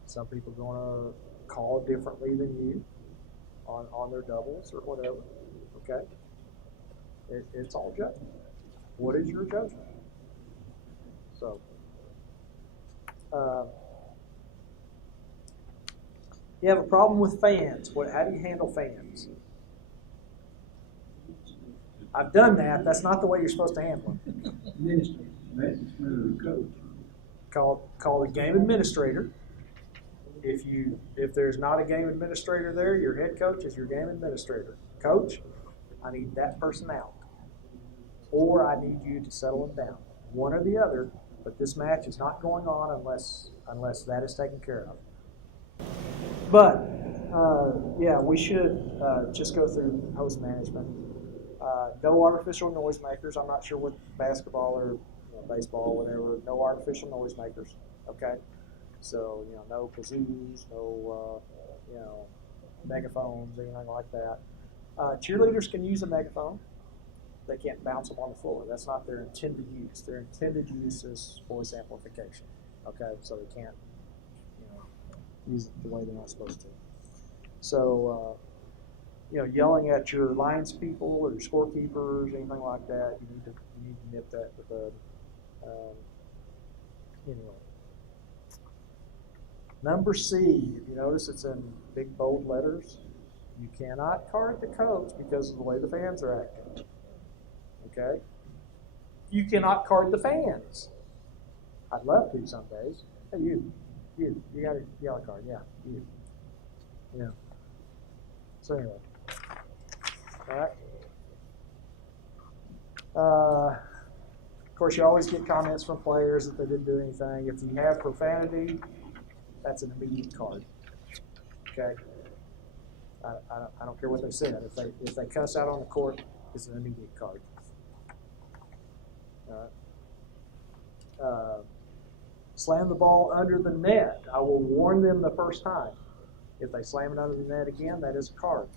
Some people are going to call differently than you on their doubles or whatever. Okay? It's all judgment. What is your judgment? So, you have a problem with fans. How do you handle fans? I've done that. That's not the way you're supposed to handle it. Administrator, coach. Call the game administrator. If there's not a game administrator there, your head coach is your game administrator. Coach, I need that person out. Or I need you to settle them down. One or the other, but this match is not going on unless that is taken care of. But, yeah, we should just go through host management. No artificial noisemakers. I'm not sure what basketball or baseball, whatever. No artificial noisemakers. Okay, so no kazoos, no megaphones, anything like that. Cheerleaders can use a megaphone. They can't bounce them on the floor. That's not their intended use. Their intended use is voice amplification. Okay, so they can't use it the way they're not supposed to. So yelling at your lines people or your scorekeepers, anything like that, you need to nip that in the bud. Anyway. Number C, if you notice it's in big bold letters, you cannot card the coach because of the way the fans are acting. Okay? You cannot card the fans. I'd love to some days. Hey, you got a yellow card, yeah, you. Yeah. So anyway. All right. Of course, you always get comments from players that they didn't do anything. If you have profanity, that's an immediate card. Okay. I don't care what they said. If they cuss out on the court, it's an immediate card. All right. Slam the ball under the net. I will warn them the first time. If they slam it under the net again, that is a card.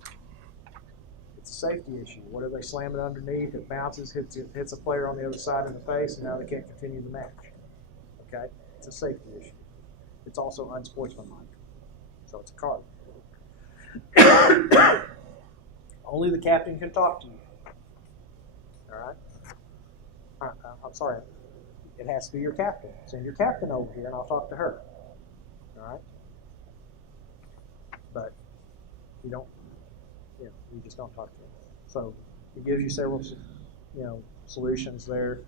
It's a safety issue. What if they slam it underneath, it bounces, hits a player on the other side in the face, and now they can't continue the match? Okay? It's a safety issue. It's also unsportsmanlike. So it's a card. Only the captain can talk to you. All right? I'm sorry. It has to be your captain. Send your captain over here, and I'll talk to her. All right? But you don't, you just don't talk to them. So it gives you several, solutions there.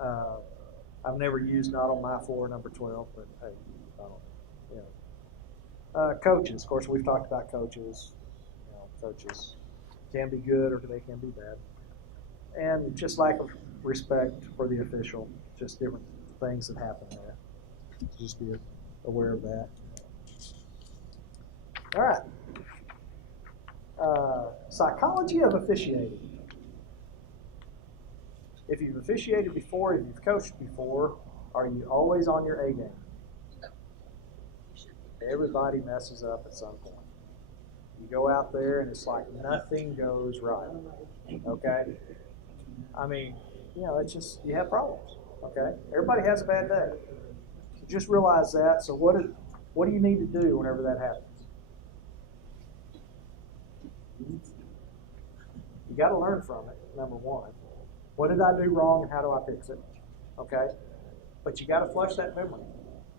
I've never used not on my floor number 12, but hey, I don't, coaches, of course, we've talked about coaches. Coaches can be good or they can be bad. And just lack of respect for the official, just different things that happen there. Just be aware of that. All right. Psychology of officiating. If you've officiated before, if you've coached before, are you always on your A game? Everybody messes up at some point. You go out there and it's like nothing goes right. Okay? I mean, it's just, you have problems. Okay? Everybody has a bad day. So just realize that. So what do you need to do whenever that happens? You got to learn from it, number one. What did I do wrong and how do I fix it? Okay? But you got to flush that memory.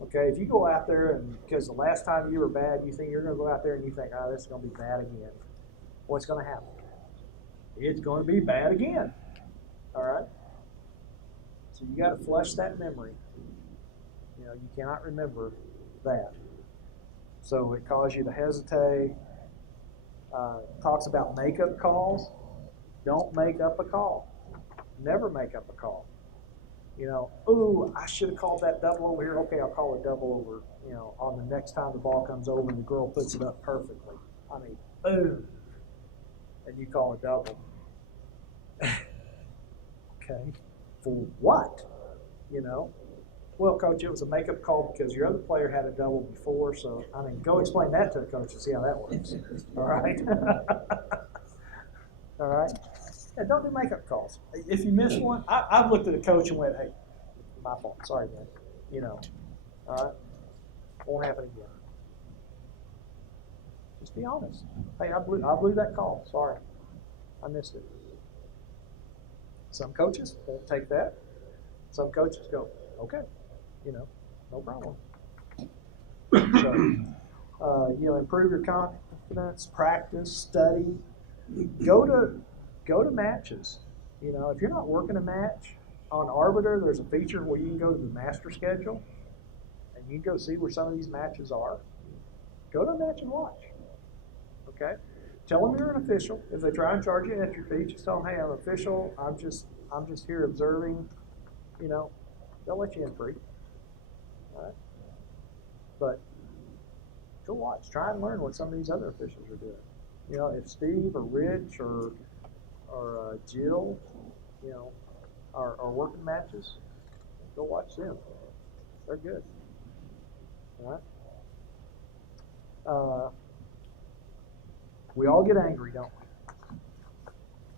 Okay? If you go out there and because the last time you were bad, you think you're going to go out there and you think, this is going to be bad again. What's going to happen? It's going to be bad again. All right? So you got to flush that memory. You cannot remember that. So it causes you to hesitate. Talks about makeup calls. Don't make up a call. Never make up a call. I should have called that double over here. Okay, I'll call a double over, on the next time the ball comes over and the girl puts it up perfectly. I mean, boom. And you call a double. Okay. For what? Well, coach, it was a makeup call because your other player had a double before, so, go explain that to the coach and see how that works. All right? All right? Yeah, don't do makeup calls. If you miss one, I've looked at a coach and went, hey, my fault. Sorry, man. All right? Won't happen again. Just be honest. Hey, I blew that call. Sorry. I missed it. Some coaches won't take that. Some coaches go, okay, no problem. So, improve your confidence, practice, study. Go to matches. If you're not working a match, on Arbiter, there's a feature where you can go to the master schedule and you can go see where some of these matches are. Go to a match and watch. Okay? Tell them you're an official. If they try and charge you an entry fee, just tell them, hey, I'm an official. I'm just here observing. They'll let you in free. All right? But go watch. Try and learn what some of these other officials are doing. If Steve or Rich or Jill, are working matches, go watch them. They're good. All right? We all get angry, don't we?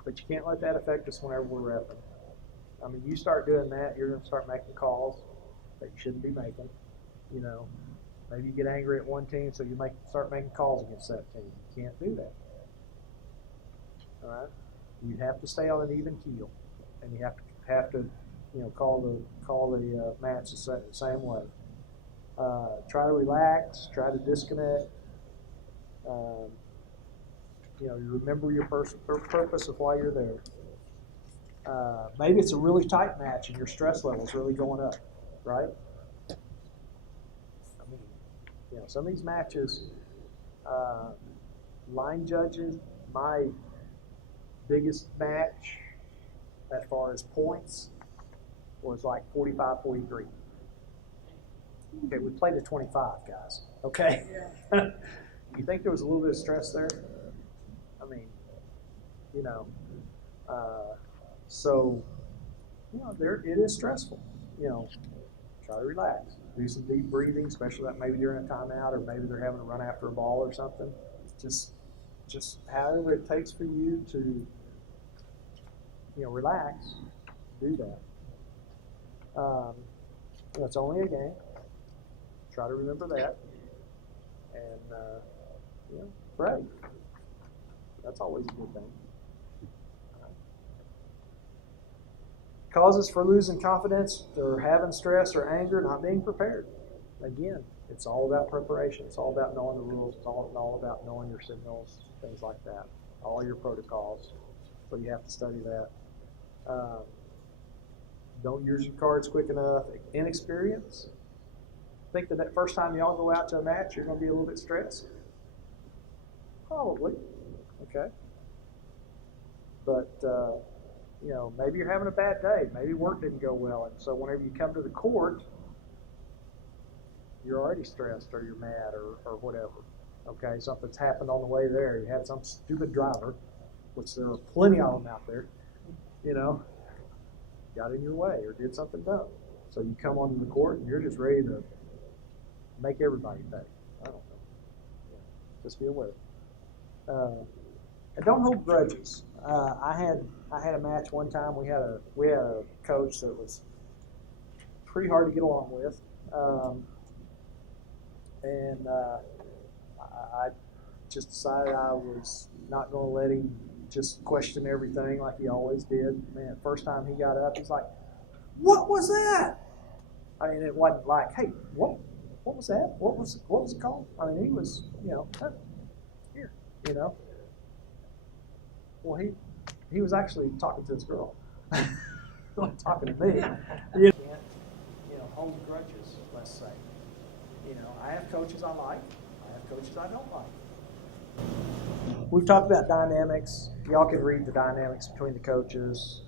But you can't let that affect us whenever we're repping. I mean, you start doing that, you're going to start making calls that you shouldn't be making. You know, maybe you get angry at one team, so you start making calls against that team. You can't do that. All right? You have to stay on an even keel, and you have to call the match the same way. Try to relax. Try to disconnect. You remember your purpose of why you're there. Maybe it's a really tight match and your stress level is really going up, right? I mean, some of these matches, line judges, my biggest match as far as points was like 45-43. Okay, we played at 25, guys. Okay? Yeah. You think there was a little bit of stress there? I mean, it is stressful. Try to relax. Do some deep breathing, especially maybe during a timeout or maybe they're having to run after a ball or something. Just however it takes for you to, relax, do that. It's only a game. Try to remember that. And, pray. That's always a good thing. Causes for losing confidence or having stress or anger, not being prepared. Again, it's all about preparation. It's all about knowing the rules. It's all about knowing your signals, things like that. All your protocols. So you have to study that. Don't use your cards quick enough. Inexperience. Think that first time y'all go out to a match, you're going to be a little bit stressed? Probably. Okay. But, maybe you're having a bad day. Maybe work didn't go well. And so whenever you come to the court, you're already stressed or you're mad or whatever. Okay, something's happened on the way there. You had some stupid driver, which there are plenty of them out there, got in your way or did something dumb. So you come onto the court and you're just ready to make everybody pay. I don't know. Just be aware. And don't hold grudges. I had a match one time. We had a coach that was pretty hard to get along with, and I just decided I was not going to let him just question everything like he always did. Man, first time he got up, he's like, "What was that?" I mean, it wasn't like, "Hey, what was that? What was it called?" I mean, he was, here, Well, he was actually talking to his girl, not talking to me. You can't, hold grudges, let's say. I have coaches I like. I have coaches I don't like. We've talked about dynamics. Y'all can read the dynamics between the coaches.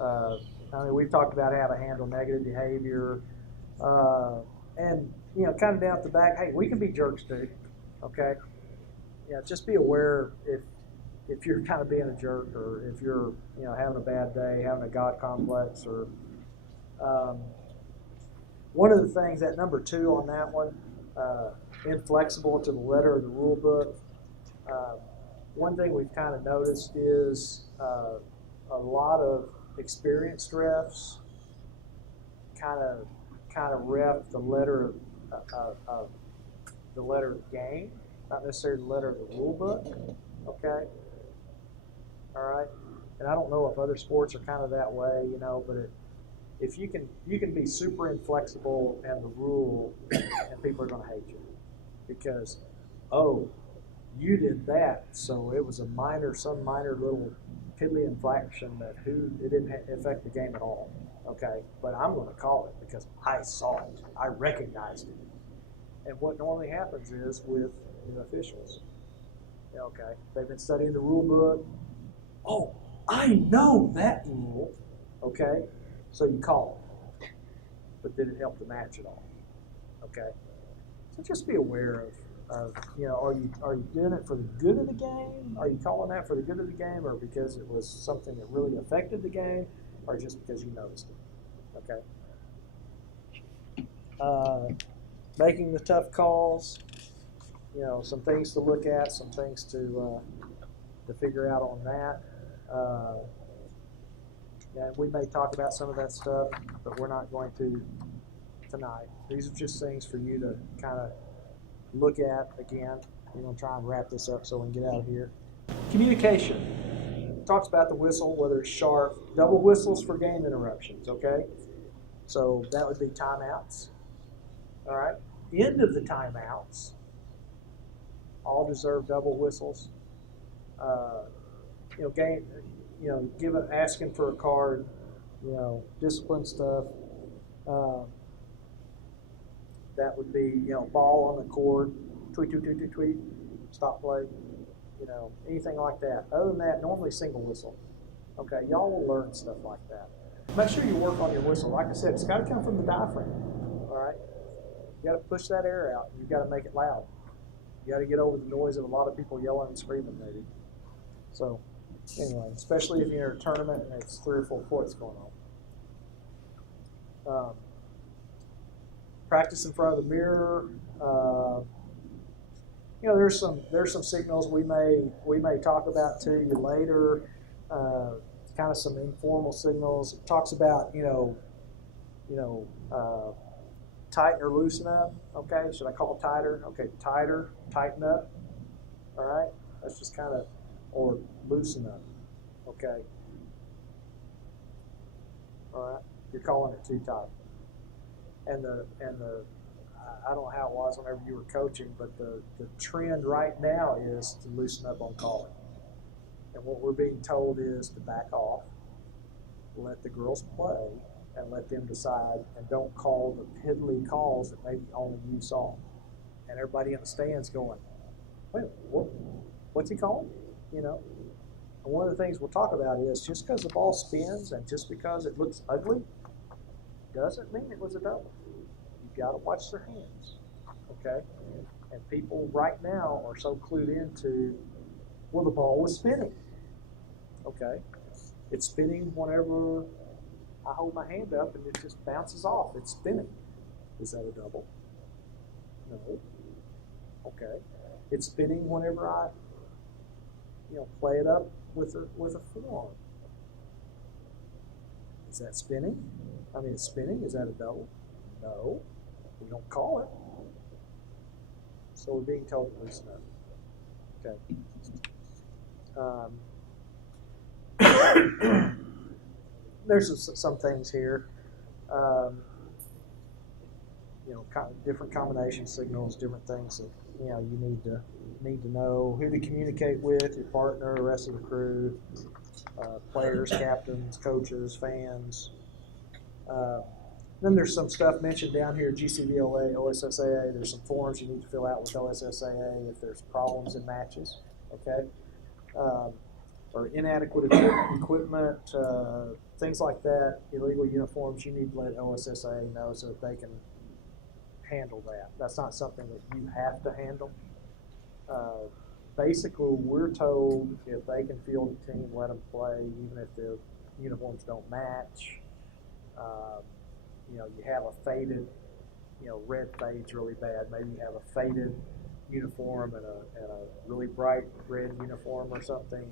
We've talked about how to handle negative behavior. And, kind of down at the back, hey, we can be jerks too, okay? Just be aware if you're kind of being a jerk or if you're, having a bad day, having a God complex or one of the things at number 2 on that one, inflexible to the letter of the rule book. One thing we've kind of noticed is a lot of experienced refs kind of ref the letter of the letter of the game, not necessarily the letter of the rule book. Okay. All right. And I don't know if other sports are kind of that way, but if you can be super inflexible in the rule, and people are going to hate you because, you did that, so it was some minor little piddly infraction that it didn't affect the game at all. Okay, but I'm going to call it because I saw it, I recognized it. And what normally happens is with officials, okay, they've been studying the rule book. Oh, I know that rule. Okay, so you call it, but did it help the match at all? Okay, so just be aware of are you doing it for the good of the game? Are you calling that for the good of the game, or because it was something that really affected the game, or just because you noticed it? Okay. making the tough calls, some things to look at, some things to figure out on that. Yeah, we may talk about some of that stuff, but we're not going to tonight. These are just things for you to kind of look at again. We're going to try and wrap this up so we can get out of here. Communication. Talks about the whistle, whether it's sharp. Double whistles for game interruptions, okay? So that would be timeouts. All right? End of the timeouts. All deserve double whistles. Asking for a card, discipline stuff. That would be, ball on the court, tweet, tweet, tweet, tweet, tweet, stop play, anything like that. Other than that, normally single whistle. Okay, y'all will learn stuff like that. Make sure you work on your whistle. Like I said, it's got to come from the diaphragm. All right, you got to push that air out. You got to make it loud. You got to get over the noise of a lot of people yelling and screaming, maybe. So, anyway, especially if you're in a tournament and it's 3 or 4 points going on. Practice in front of the mirror. There's some signals we may talk about to you later. Kind of some informal signals. It talks about tighten or loosen up. Okay, should I call tighter? Okay, tighter, tighten up. All right, that's just kind of, or loosen up. Okay. All right, you're calling it too tight. And the I don't know how it was whenever you were coaching, but the trend right now is to loosen up on calling. And what we're being told is to back off, let the girls play, and let them decide, and don't call the piddly calls that maybe only you saw. And everybody in the stands going, wait, what's he calling? And one of the things we'll talk about is just because the ball spins and just because it looks ugly doesn't mean it was a double. You've got to watch their hands, okay? And people right now are so clued into, well, the ball was spinning, okay? It's spinning whenever I hold my hand up and it just bounces off. It's spinning. Is that a double? No. Okay. It's spinning whenever I, play it up with a forearm. Is that spinning? I mean, it's spinning. Is that a double? No. We don't call it. So we're being told to loosen up. Okay. There's some things here. Different combination signals, different things that you need to know who to communicate with, your partner, the rest of the crew, players, captains, coaches, fans. Then there's some stuff mentioned down here, GCVOA, OSSAA. There's some forms you need to fill out with OSSAA if there's problems in matches, okay? Or inadequate equipment, things like that, illegal uniforms, you need to let OSSAA know so that they can handle that. That's not something that you have to handle. Basically, we're told if they can field a team, let them play, even if the uniforms don't match. You have a faded, red fades really bad. Maybe you have a faded uniform and a really bright red uniform or something.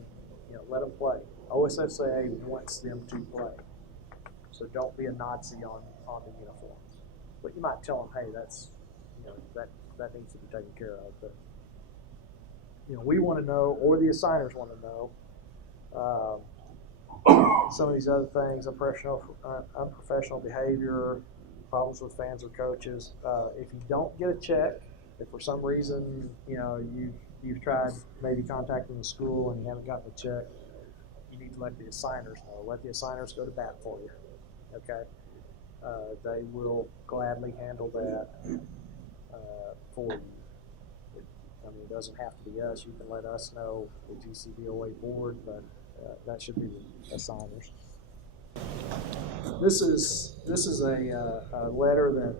Let them play. OSSAA wants them to play. So don't be a Nazi on the uniforms. But you might tell them, hey, that's, that needs to be taken care of. But, we want to know, or the assigners want to know, some of these other things, unprofessional behavior, problems with fans or coaches. If you don't get a check, if for some reason, you've tried maybe contacting the school and you haven't gotten a check, you need to let the assigners know. Let the assigners go to bat for you, okay? They will gladly handle that for you. It doesn't have to be us. You can let us know, the GCVOA board, but that should be the assigners. This is a letter that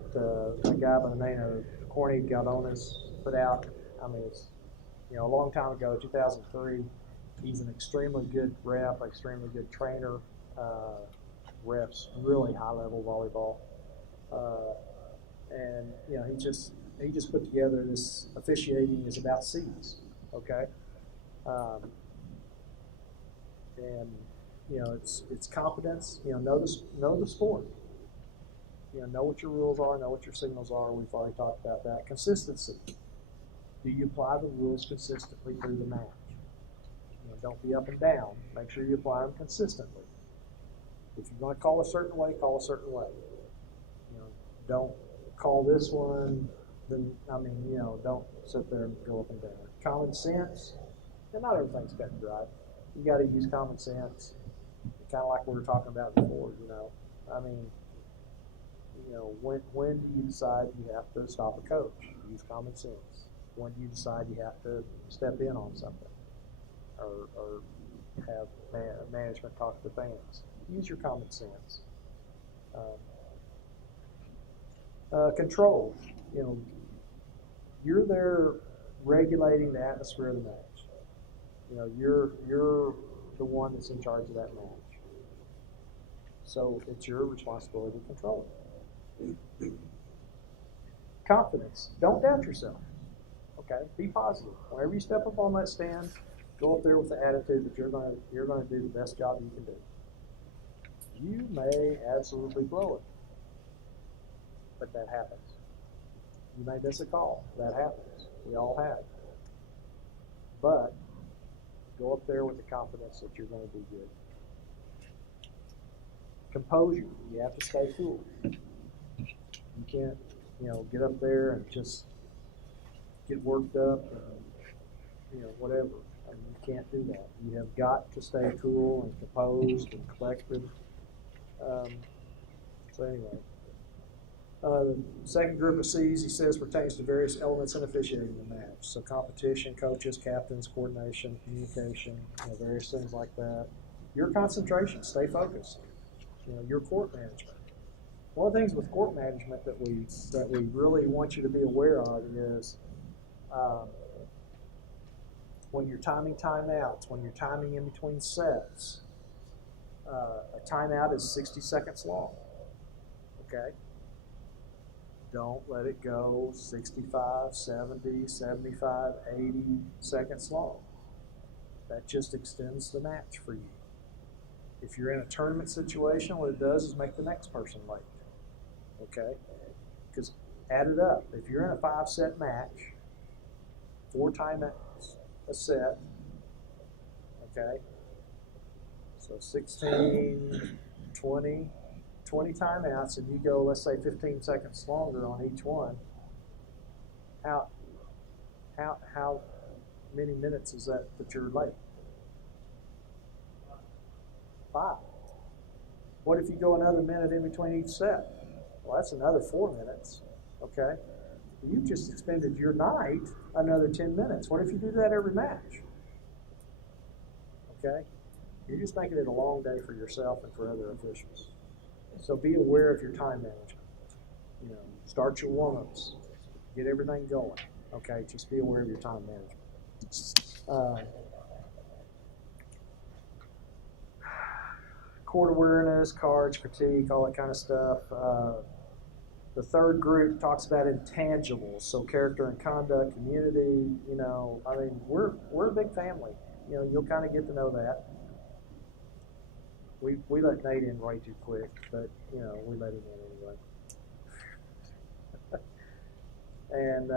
a guy by the name of Corny Galdones put out. It's a long time ago, 2003. He's an extremely good rep, extremely good trainer. Reps really high level volleyball, and you know, he just put together this officiating is about C's, okay, and you know, it's competence. You know the sport. You know what your rules are, know what your signals are. We've already talked about that. Consistency. Do you apply the rules consistently through the match? You know, don't be up and down. Make sure you apply them consistently. If you're going to call a certain way, call a certain way. You know, don't call this one. Then you know, don't sit there and go up and down. Common sense. And not everything's cut and dry. You got to use common sense. Kind of like we were talking about before. You know, you know, when do you decide you have to stop a coach? Use common sense. When do you decide you have to step in on something, or have management talk to the fans? Use your common sense. Control. You know, you're there regulating the atmosphere of the match. You know, you're the one that's in charge of that match. So it's your responsibility to control it. Confidence. Don't doubt yourself. Okay, be positive. Whenever you step up on that stand, go up there with the attitude that you're going to do the best job you can do. You may absolutely blow it, but that happens. You may miss a call. That happens. We all have. But go up there with the confidence that you're going to do good. Composure. You have to stay cool. You can't, you know, get up there and just get worked up and, you know, whatever. I mean, you can't do that. You have got to stay cool and composed and collected. So anyway, the second group of C's, he says, pertains to various elements in officiating the match. So competition, coaches, captains, coordination, communication, you know, various things like that. Your concentration, stay focused. You know, your court management. One of the things with court management that we really want you to be aware of is when you're timing timeouts, when you're timing in between sets. A timeout is 60 seconds long. Okay? Don't let it go 65, 70, 75, 80 seconds long. That just extends the match for you. If you're in a tournament situation, what it does is make the next person late. Okay? Because add it up. If you're in a 5-set match, 4 timeouts a set, okay? So 16, 20 timeouts, and you go, let's say, 15 seconds longer on each one. How many minutes is that you're late? 5. What if you go another minute in between each set? Well, that's another 4 minutes, okay? You've just expended your night another 10 minutes. What if you do that every match? Okay? You're just making it a long day for yourself and for other officials. So be aware of your time management. You know, start your warm-ups. Get everything going. Okay? Just be aware of your time management. Court awareness, cards, critique, all that kind of stuff. The third group talks about intangibles, so character and conduct, community. You know, I mean, we're a big family. You know, you'll kind of get to know that. We let Nate in way too quick, but you know, we let him in anyway. And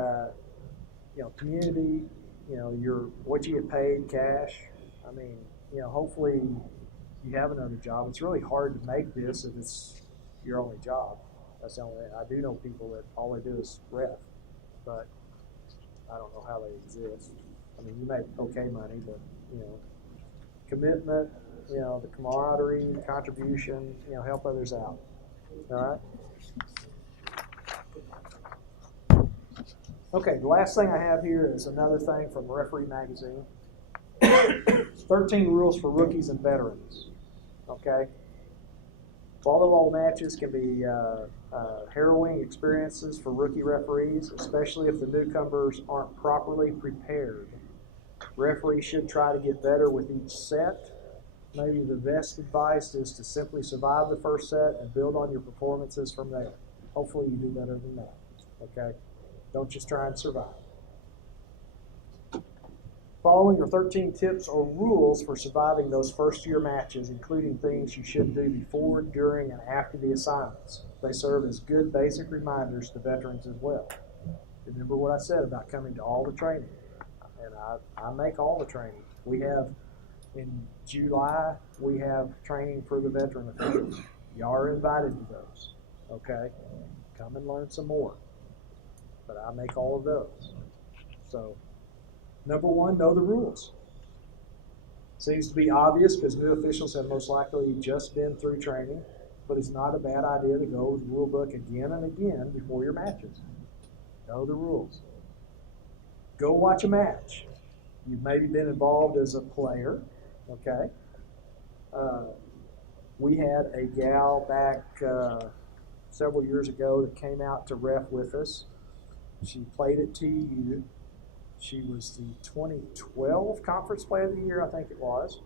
you know, community. You know, what you get paid, cash. I mean, you know, hopefully you have another job. It's really hard to make this if it's your only job. That's the only. I do know people that all they do is ref, but I don't know how they exist. I mean, you make okay money, but you know, commitment, you know, the camaraderie, contribution, you know, help others out. All right. Okay, the last thing I have here is another thing from Referee Magazine. 13 rules for rookies and veterans. Okay. Volleyball matches can be harrowing experiences for rookie referees, especially if the newcomers aren't properly prepared. Referees should try to get better with each set. Maybe the best advice is to simply survive the first set and build on your performances from there. Hopefully you do better than that. Okay? Don't just try and survive. Following are 13 tips or rules for surviving those first-year matches, including things you should do before, during, and after the assignments. They serve as good basic reminders to veterans as well. Remember what I said about coming to all the training. And I make all the training. We have, in July, we have training for the veteran officials. Y'all are invited to those, okay? Come and learn some more. But I make all of those. So, number one, know the rules. Seems to be obvious because new officials have most likely just been through training, but it's not a bad idea to go over the rule book again and again before your matches. Know the rules. Go watch a match. You've maybe been involved as a player, okay? We had a gal back several years ago that came out to ref with us. She played at TU. She was the 2012 Conference Player of the Year, I think it was.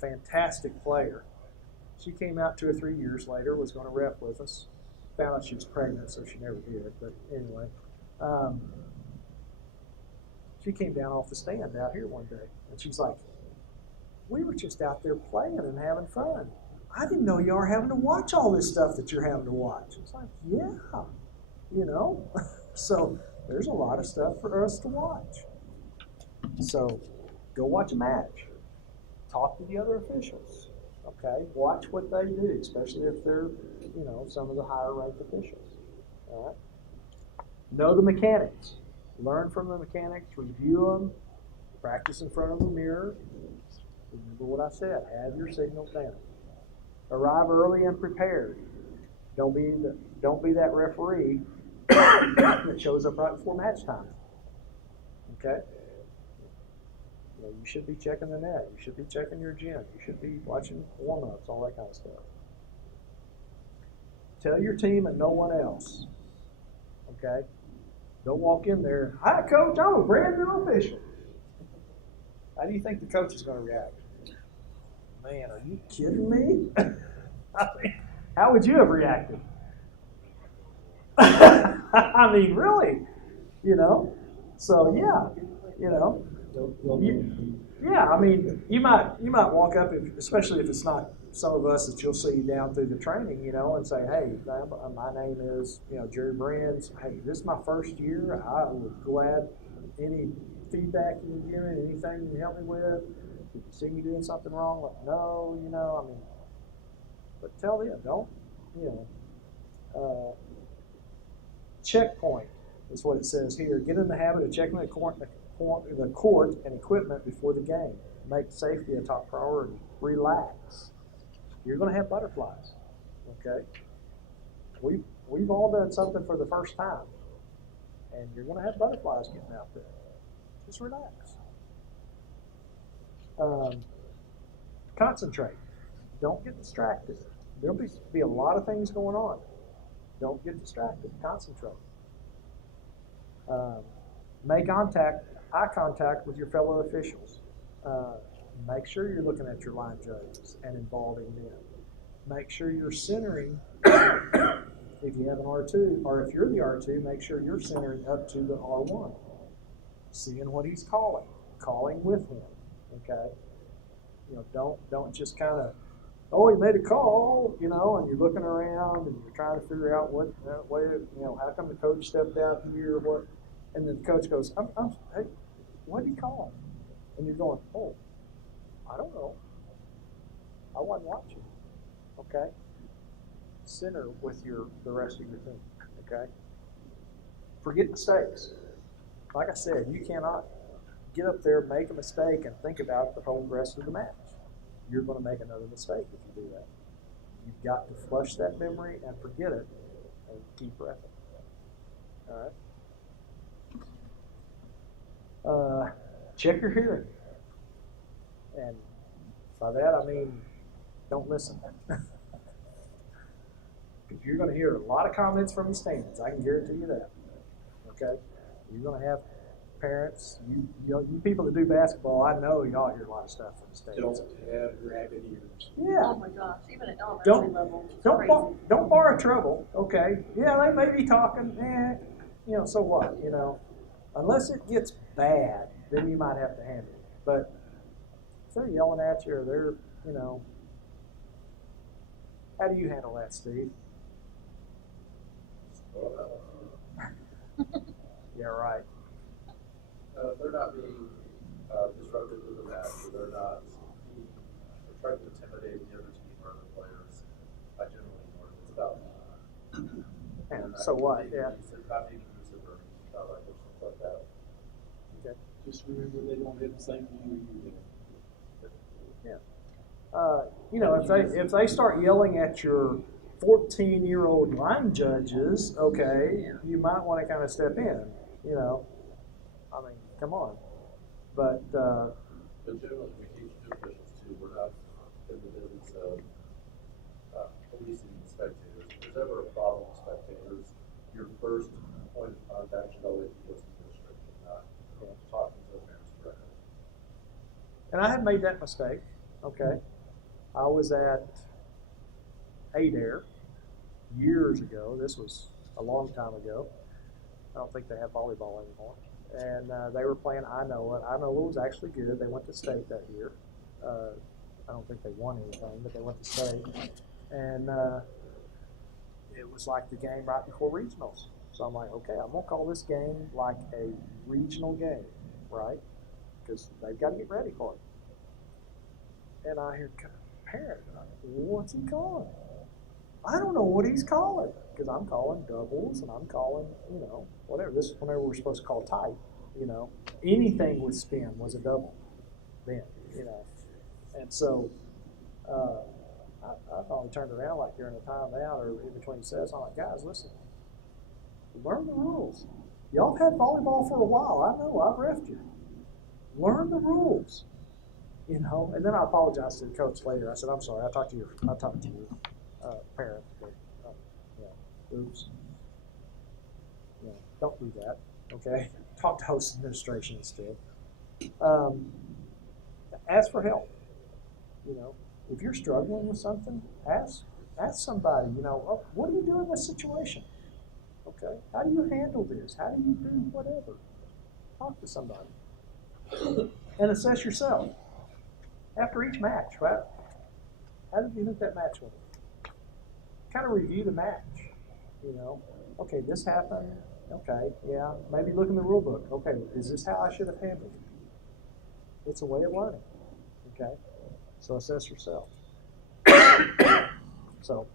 Fantastic player. She came out 2 or 3 years later, was going to ref with us. Found out she was pregnant, so she never did. But anyway, she came down off the stand out here one day, and she's like, "We were just out there playing and having fun. I didn't know y'all were having to watch all this stuff that you're having to watch." It's like, yeah, you know. So there's a lot of stuff for us to watch. So go watch a match. Talk to the other officials. Okay, watch what they do, especially if they're, you know, some of the higher ranked officials. All right. Know the mechanics. Learn from the mechanics. Review them. Practice in front of the mirror. Remember what I said. Have your signals down. Arrive early and prepared. Don't be that referee that shows up right before match time. Okay? You know, you should be checking the net. You should be checking your gym. You should be watching warm-ups, all that kind of stuff. Tell your team and no one else. Okay? Don't walk in there, "Hi, coach, I'm a brand new official." How do you think the coach is going to react? Man, are you kidding me? I mean, how would you have reacted? I mean, really? You know? So, yeah, you know. Yeah, I mean, you might walk up, especially if it's not some of us that you'll see down through the training, you know, and say, "Hey, my name is, you know, Jerry Brands. Hey, this is my first year. I would glad any feedback you can give me, anything you can help me with. If you see me doing something wrong, let me know, you know, I mean, but tell them, don't, you know, checkpoint is what it says here. Get in the habit of checking the court and equipment before the game. Make safety a top priority. Relax. You're going to have butterflies, okay? We've all done something for the first time, and you're going to have butterflies getting out there. Just relax. Concentrate. Don't get distracted. There'll be a lot of things going on. Don't get distracted. Concentrate. Make eye contact with your fellow officials. Make sure you're looking at your line judges and involving them. Make sure you're centering, if you have an R2, or if you're the R2, make sure you're centering up to the R1. Seeing what he's calling with him, okay? You know, don't just kind of, "Oh, he made a call," you know, and you're looking around and you're trying to figure out what way, you know, how come the coach stepped out here, what, and then the coach goes, "Hey, what did he call?" And you're going, "Oh, I don't know. I wasn't watching." Okay? Center with the rest of your team. Okay? Forget mistakes. Like I said, you cannot get up there, make a mistake, and think about it the whole rest of the match. You're going to make another mistake if you do that. You've got to flush that memory and forget it and keep reffing. All right? Check your hearing. And by that, I mean, don't listen. Because you're going to hear a lot of comments from the stands. I can guarantee you that. Okay? You're going to have parents, you people that do basketball, I know y'all hear a lot of stuff from the states. Don't have rabbit ears. Yeah. Oh my gosh, even at elementary level, it's crazy. Don't borrow trouble, okay? Yeah, they may be talking, so what, Unless it gets bad, then you might have to handle it. But if they're yelling at you or they're, how do you handle that, Steve? Yeah, right. They're not being disruptive to the match, or they're not being, or trying to intimidate the other team or other players. I generally ignore it. It's about me. And so what? Yeah. Not being abusive or not like stuff like that. Okay. Just remember they don't have the same view you do. If they start yelling at your 14-year-old line judges, okay, you might want to kind of step in. I mean, come on. But generally, we teach new officials too. We're not in the business of policing spectators. If there's ever a problem with spectators, your first point of contact should always be with the administration, not talking to the parents directly. and I had made that mistake. Okay, I was at Adair years ago. This was a long time ago. I don't think they have volleyball anymore. And they were playing I Know It. I Know It was actually good. They went to state that year. I don't think they won anything, but they went to state. And it was like the game right before regionals. So I'm like, okay, I'm going to call this game like a regional game, right? Because they've got to get ready for it. And I hear parent, what's he calling? I don't know what he's calling, because I'm calling doubles and I'm calling, whatever. This is whenever we're supposed to call tight, Anything with spin was a double then, And so I finally turned around like during a timeout or in between sets. I'm like, guys, listen, learn the rules. Y'all have had volleyball for a while. I know, I've reffed you. Learn the rules. And then I apologized to the coach later. I said, I'm sorry, I talked to your parent, but oops. Don't do that, okay? Talk to host administration instead. Ask for help. If you're struggling with something, ask somebody, what do you do in this situation? Okay, how do you handle this? How do you do whatever? Talk to somebody. And assess yourself. After each match, right? How did you think that match went? Kind of review the match, Okay, this happened. Okay, yeah, maybe look in the rule book. Okay, is this how I should have handled it? It's a way of learning. Okay, so assess yourself. So,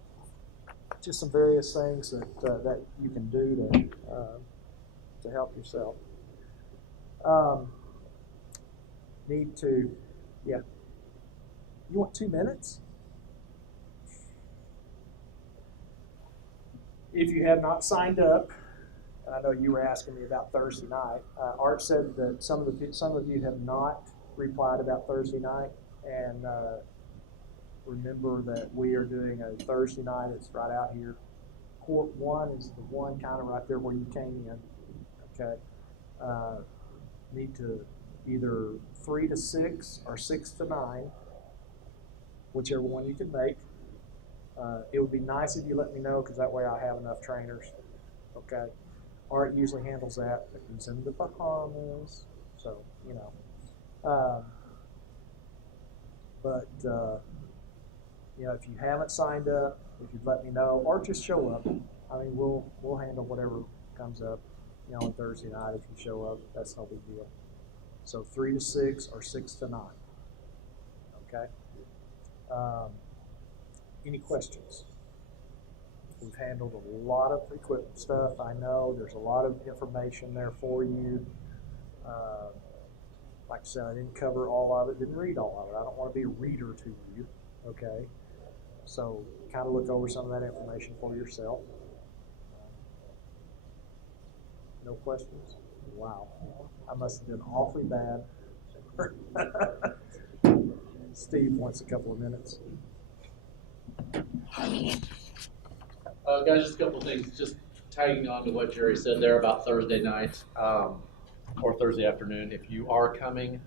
just some various things that you can do to help yourself. You want 2 minutes? If you have not signed up, and I know you were asking me about Thursday night, Art said that some of you have not replied about Thursday night, and remember that we are doing a Thursday night. It's right out here. Court 1 is the one kind of right there where you came in. Okay, need to either 3 to 6 or 6 to 9, whichever one you can make. It would be nice if you let me know, because that way I have enough trainers. Okay. Art usually handles that. He's in the Bahamas, so if you haven't signed up, if you'd let me know, or just show up. I mean, we'll handle whatever comes up. On Thursday night, if you show up, that's no big deal. So 3 to 6 or 6 to 9. Okay. Any questions? We've handled a lot of equipment stuff. I know there's a lot of information there for you. Like I said, I didn't cover all of it, didn't read all of it. I don't want to be a reader to you, okay? So kind of look over some of that information for yourself. No questions? Wow. I must have been awfully bad. Steve wants a couple of minutes. Guys, just a couple of things, just tagging on to what Jerry said there about Thursday night. or Thursday afternoon. If you are coming,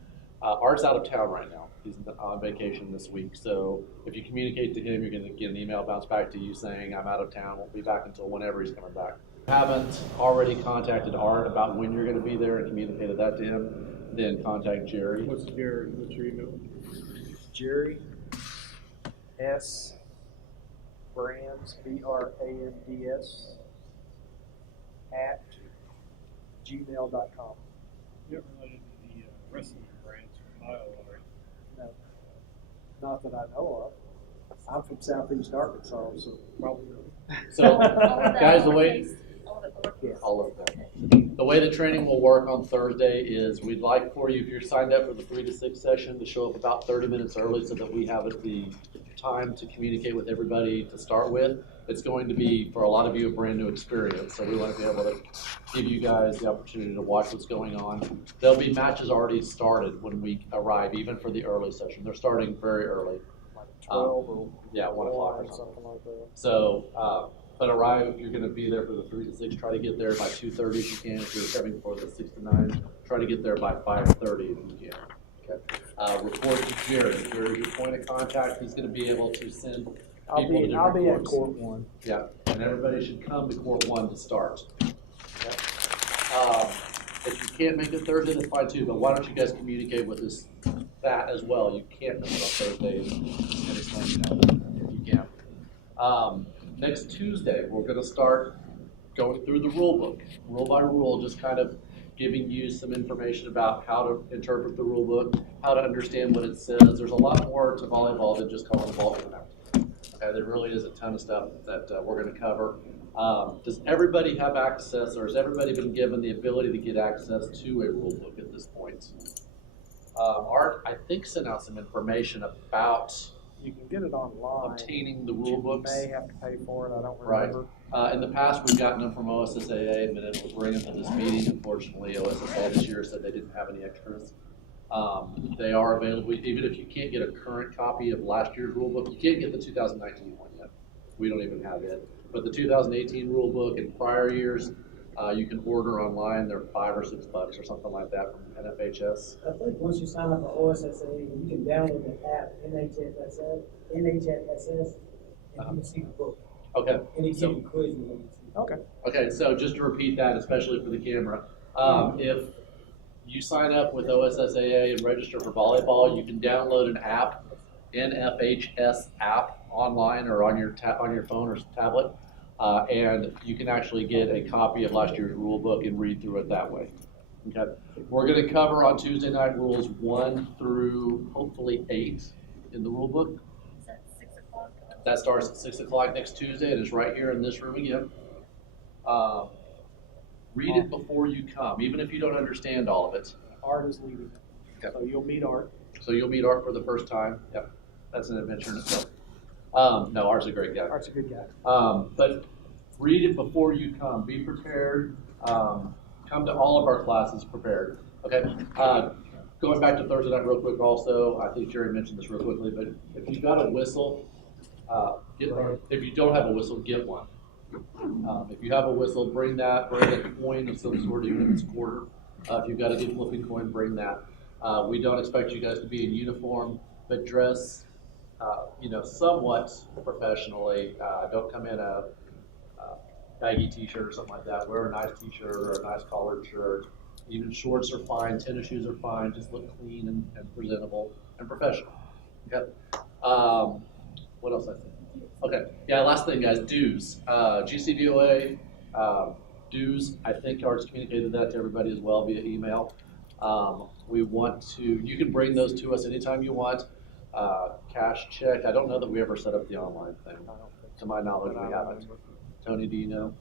Art's out of town right now. He's on vacation this week. So if you communicate to him, you're going to get an email bounce back to you saying, I'm out of town, won't be back until whenever he's coming back. If you haven't already contacted Art about when you're going to be there and communicated that to him, then contact Jerry. What's your email? Jerry S. Brands, BRANDS, at gmail.com. You're related to the wrestling brands from Iowa, right? No, not that I know of. I'm from Southeast Arkansas, so Probably. So, All of that guys, the way lowercase, all of it lowercase. yeah. all of that. The way the training will work on Thursday is we'd like for you, if you're signed up for the 3 to 6 session, to show up about 30 minutes early so that we have the time to communicate with everybody to start with. It's going to be, for a lot of you, a brand new experience, so we want to be able to give you guys the opportunity to watch what's going on. There'll be matches already started when we arrive, even for the early session. They're starting very early. Like 12 or 1 o'clock or 1 something. like that. So, but arrive, if you're going to be there for the 3 to 6, try to get there by 2:30 if you can. If you're coming for the 6 to 9, try to get there by 5:30 if you can. Okay. Report to Jerry. Jerry's your point of contact. He's going to be able to send people I'll to be different at courts. court 1. Yeah, and everybody should come to court 1 to start. Okay. If you can't make it Thursday, that's fine too, but why don't you guys communicate with us that as well? You can't make it on Thursday and explain that if you can. Next Tuesday, we're going to start going through the rule book, rule by rule, just kind of giving you some information about how to interpret the rule book, how to understand what it says. There's a lot more to volleyball than just calling the ball coming out. Okay, there really is a ton of stuff that we're going to cover. Does everybody have access, or has everybody been given the ability to get access to a rule book at this point? Art, I think, sent out some information about You can get it online. obtaining the but rule books. You may have to pay for it. I don't Right. remember. In the past, we've gotten them from OSSAA and been able to bring them to this meeting. Unfortunately, OSSAA this year said they didn't have any extras. They are available, even if you can't get a current copy of last year's rule book. You can't get the 2019 one yet. We don't even have it. But the 2018 rule book and prior years, you can order online. They're $5 or $6 or something like that from NFHS. I think once you sign up for OSSA, you can download the app, NHFSS, and you can see the book. Okay. And it gives So- you quizzes when you see. Okay. Okay, so just to repeat that, especially for the camera, if you sign up with OSSAA and register for volleyball, you can download an app, NFHS app, online or on your phone or tablet, and you can actually get a copy of last year's rule book and read through it that way. Okay, we're going to cover on Tuesday night rules 1 through hopefully 8 in the rule book. Is that 6 o'clock? That starts at 6 o'clock next Tuesday, and it's right here in this room again. Read it before you come, even if you don't understand all of it. Art is leaving. Okay. So you'll meet Art. So you'll meet Art for the first time. Yep, that's an adventure in itself. No, Art's a great guy. Art's a good guy. But read it before you come. Be prepared. Come to all of our classes prepared. Okay. Going back to Thursday night real quick also, I think Jerry mentioned this real quickly, but if you've got a whistle, get one. If you don't have a whistle, get one. If you have a whistle, bring that. Bring a coin of some sort, even if it's a quarter. If you've got a good flipping coin, bring that. We don't expect you guys to be in uniform, but dress, somewhat professionally. Don't come in a baggy t-shirt or something like that. Wear a nice t-shirt or a nice collared shirt. Even shorts are fine. Tennis shoes are fine. Just look clean and presentable and professional. Okay. What else I think? Okay. Yeah. Last thing, guys. Dues. GCVOA dues. I think Art's communicated that to everybody as well via email. We want to. You can bring those to us anytime you want. Cash, check. I don't know that we ever set up the online thing. To my knowledge, we haven't. Tony, do you know?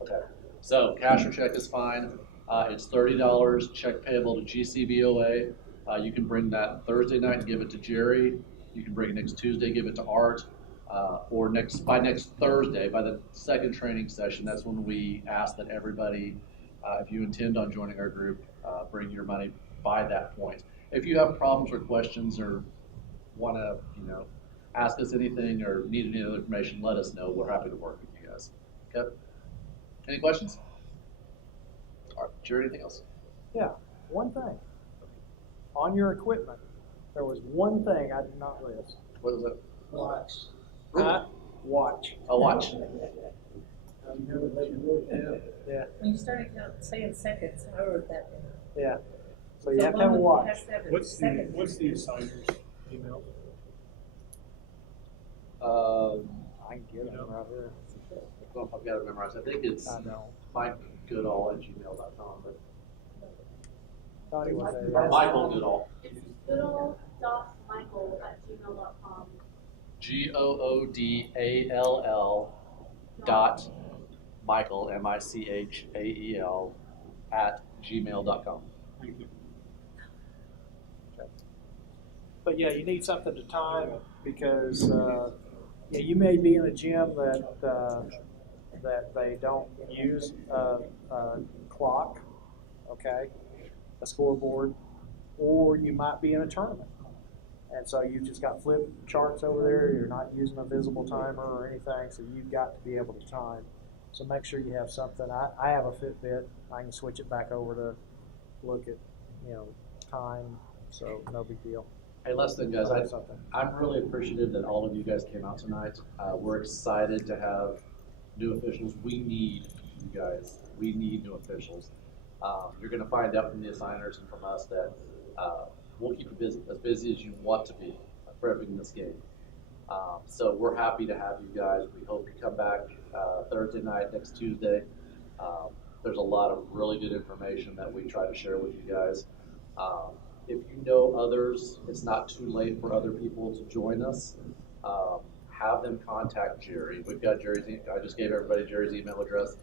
Okay. So cash or check is fine. It's $30. Check payable to GCVOA. You can bring that Thursday night and give it to Jerry. You can bring it next Tuesday, give it to Art. Or by next Thursday, by the second training session, that's when we ask that everybody, if you intend on joining our group, bring your money by that point. If you have problems or questions or want to, ask us anything or need any other information, let us know. We're happy to work with you guys. Okay? Any questions? All right, Jerry, anything else? Yeah. One thing. On your equipment, there was one thing I did not list. What is it? Watch. Huh? Watch. A watch. Yeah, When you started saying seconds, I wrote that down. yeah. So you have to have a watch. What's the assigner's email? I can get it right here. I don't know if I've got it memorized. I think it's I know. MikeGoodall@gmail.com, but Thought he was or there. Michael Goodall. It's goodall.michael@gmail.com. GOODALL Michael @gmail.com. Thank you. But yeah, you need something to time because yeah, you may be in a gym that they don't use a clock, okay, a scoreboard, or you might be in a tournament. And so you've just got flip charts over there. You're not using a visible timer or anything, so you've got to be able to time. So make sure you have something. I have a Fitbit. I can switch it back over to look at, time. So no big deal. Hey, less than guys, I'll have something. I'm really appreciative that all of you guys came out tonight. We're excited to have new officials. We need you guys. We need new officials. You're going to find out from the assigners and from us that we'll keep you as busy as you want to be prepping this game. So we're happy to have you guys. We hope you come back Thursday night, next Tuesday. There's a lot of really good information that we try to share with you guys. If you know others, it's not too late for other people to join us. Have them contact Jerry. We've got Jerry's. I just gave everybody Jerry's email address.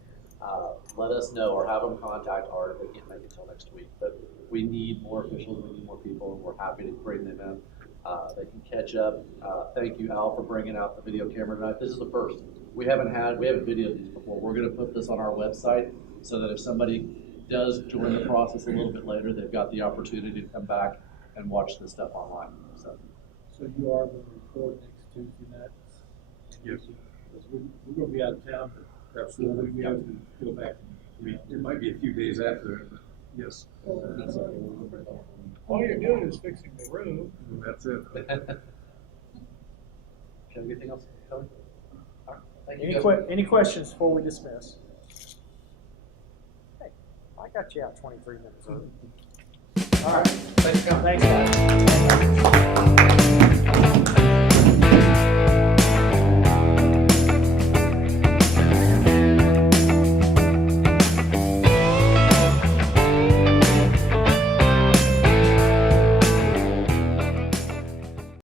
Let us know or have them contact Art if they can't make it until next week. But we need more officials. We need more people, and we're happy to bring them in. They can catch up. Thank you, Al, for bringing out the video camera tonight. This is the first. We haven't videoed these before. We're going to put this on our website so that if somebody does join the process a little bit later, they've got the opportunity to come back and watch this stuff online. So you are going to record next Tuesday night? Yes. We're going to be out of town, but absolutely we have to go back. It might be a few days after it, but yes. All you're doing is fixing the room. That's it. anything else, Kelly? All right. Thank you. Any questions before we dismiss? Hey, I got you out 23 minutes early. All right. Thanks for coming. Thanks, guys.